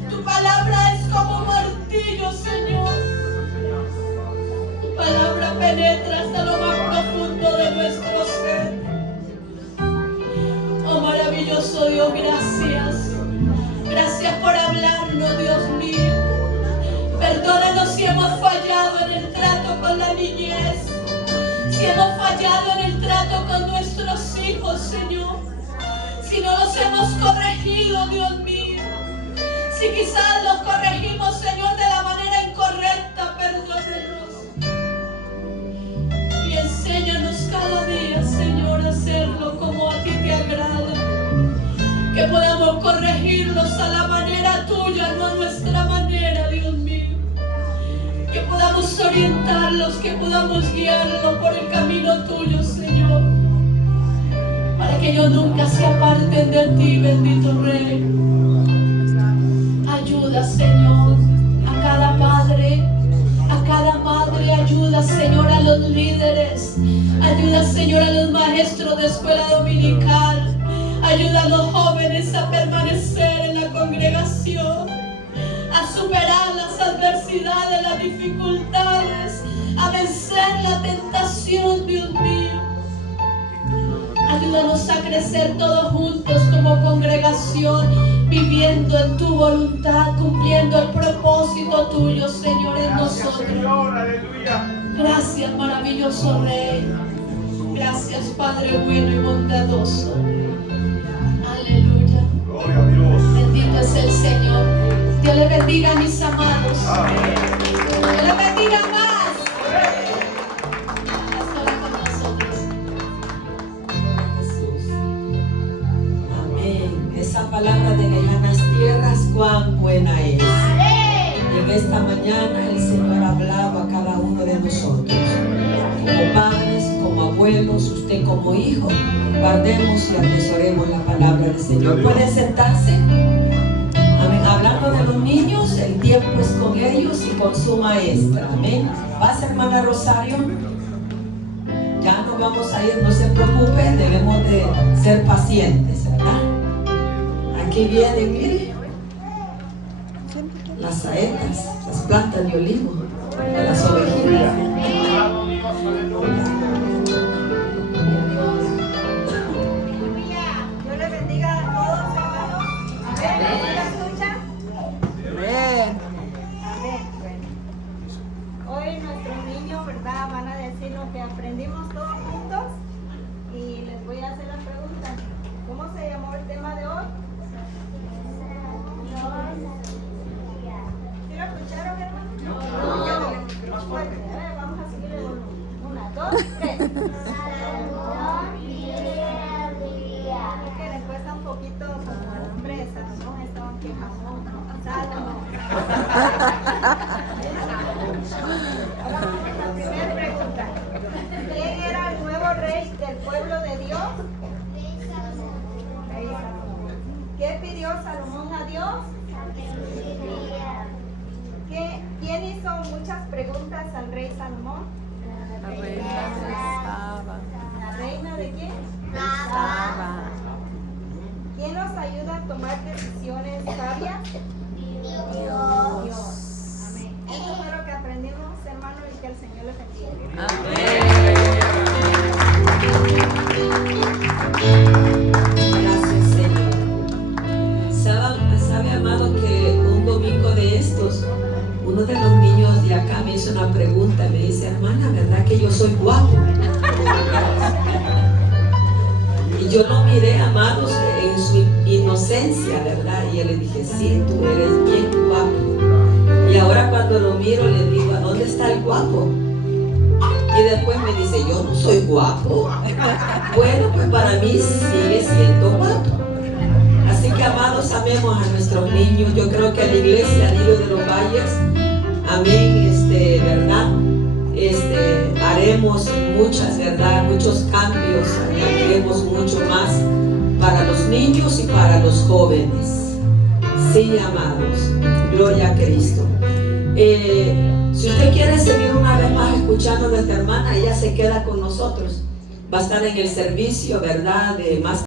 Tu palabra es como un martillo, Señor. Tu palabra penetra hasta lo más profundo de nuestro ser. Oh maravilloso Dios, gracias. Gracias por hablarnos, Dios mío. Perdónanos si hemos fallado en el trato con la niñez, si hemos fallado en el trato con nuestros hijos, Señor, si no los hemos corregido, Dios mío, si quizás los corregimos, Señor, de la manera incorrecta, perdónenos y enséñanos cada día, Señor, a hacerlo como a ti te agrada, que podamos corregirlos a la manera tuya, no a nuestra manera, Dios mío. podamos orientarlos, que podamos guiarlos por el camino tuyo, Señor, para que ellos nunca se aparten de ti, bendito Rey. Ayuda, Señor, a cada padre, ayuda, Señor, a los líderes, ayuda, Señor, a los maestros de escuela dominical, ayuda a los jóvenes a permanecer en la congregación, a superar las adversidades, las dificultades, a vencer la tentación, Dios mío. Ayúdanos a crecer todos juntos como congregación, viviendo en tu voluntad, cumpliendo el propósito tuyo, Señor, en nosotros. Gracias, maravilloso Rey. Gracias, Padre bueno y bondadoso. Aleluya. Gloria a Dios. Bendito es el Señor. Dios les bendiga, mis amados. Dios les bendiga más. Ora con nosotros. Jesús. Amén. Esa palabra de lejanas tierras, cuán buena es. Y en esta mañana el Señor ha hablado a cada uno de nosotros. Como padres, como abuelos, usted como hijo, guardemos y atesoremos la palabra del Señor. ¿Puede sentarse? Amén. Hablando de los niños, el tiempo es con ellos y con su maestra. Amén. ¿Pasa, hermana Rosario? Ya no vamos a ir, no se preocupe, debemos de ser pacientes, ¿verdad? Aquí vienen, mire, las saetas, las plantas de olivo, las ovejitas. Dios les bendiga a todos, hermanos. Amén. ¿Me escuchan? Amén. Amén. Bueno. Hoy nuestros niños, ¿verdad?, van a decir lo que aprendimos todos juntos. Y les voy a hacer la pregunta. ¿Cómo se llamó el tema de hoy? ¿Sí lo escucharon, hermano? No. Más fuerte. A ver, vamos a seguir el volumen. 1, 2, 3. Es que les cuesta un poquito como hombre, Salomón estaba quejando. Salomón. Ahora vamos a la primera pregunta. ¿Quién era el nuevo rey del pueblo de Dios? Rey Salomón. ¿Qué pidió Salomón a Dios? ¿Quién hizo muchas preguntas al rey Salomón? La reina de Saba. ¿La reina de quién? Saba. ¿Quién nos ayuda a tomar decisiones sabias? Dios. Amén. Eso fue lo que aprendimos, hermano, y que el Señor les bendiga. Gracias, Señor. ¿Sabe, amado, que un domingo de estos, uno de los niños de acá me hizo una pregunta? Me dice, hermana, ¿verdad que yo soy guapo? Y yo lo miré, amados, en su inocencia, ¿verdad? Y yo le dije, sí, tú eres bien guapo. Y ahora cuando lo miro le digo, ¿a dónde está el guapo? Y después me dice, yo no soy guapo. Bueno, pues para mí sigue siendo guapo. Así que, amados, amemos a nuestros niños. Yo creo que la iglesia Lirio de los Valles, amén, ¿verdad? Haremos muchas, ¿verdad? Muchos cambios, haremos mucho más para los niños y para los jóvenes. Sí, amados, gloria a Cristo. Si usted quiere seguir una vez más escuchando a nuestra hermana, ella se queda con nosotros. Va a estar en el servicio, ¿verdad? De más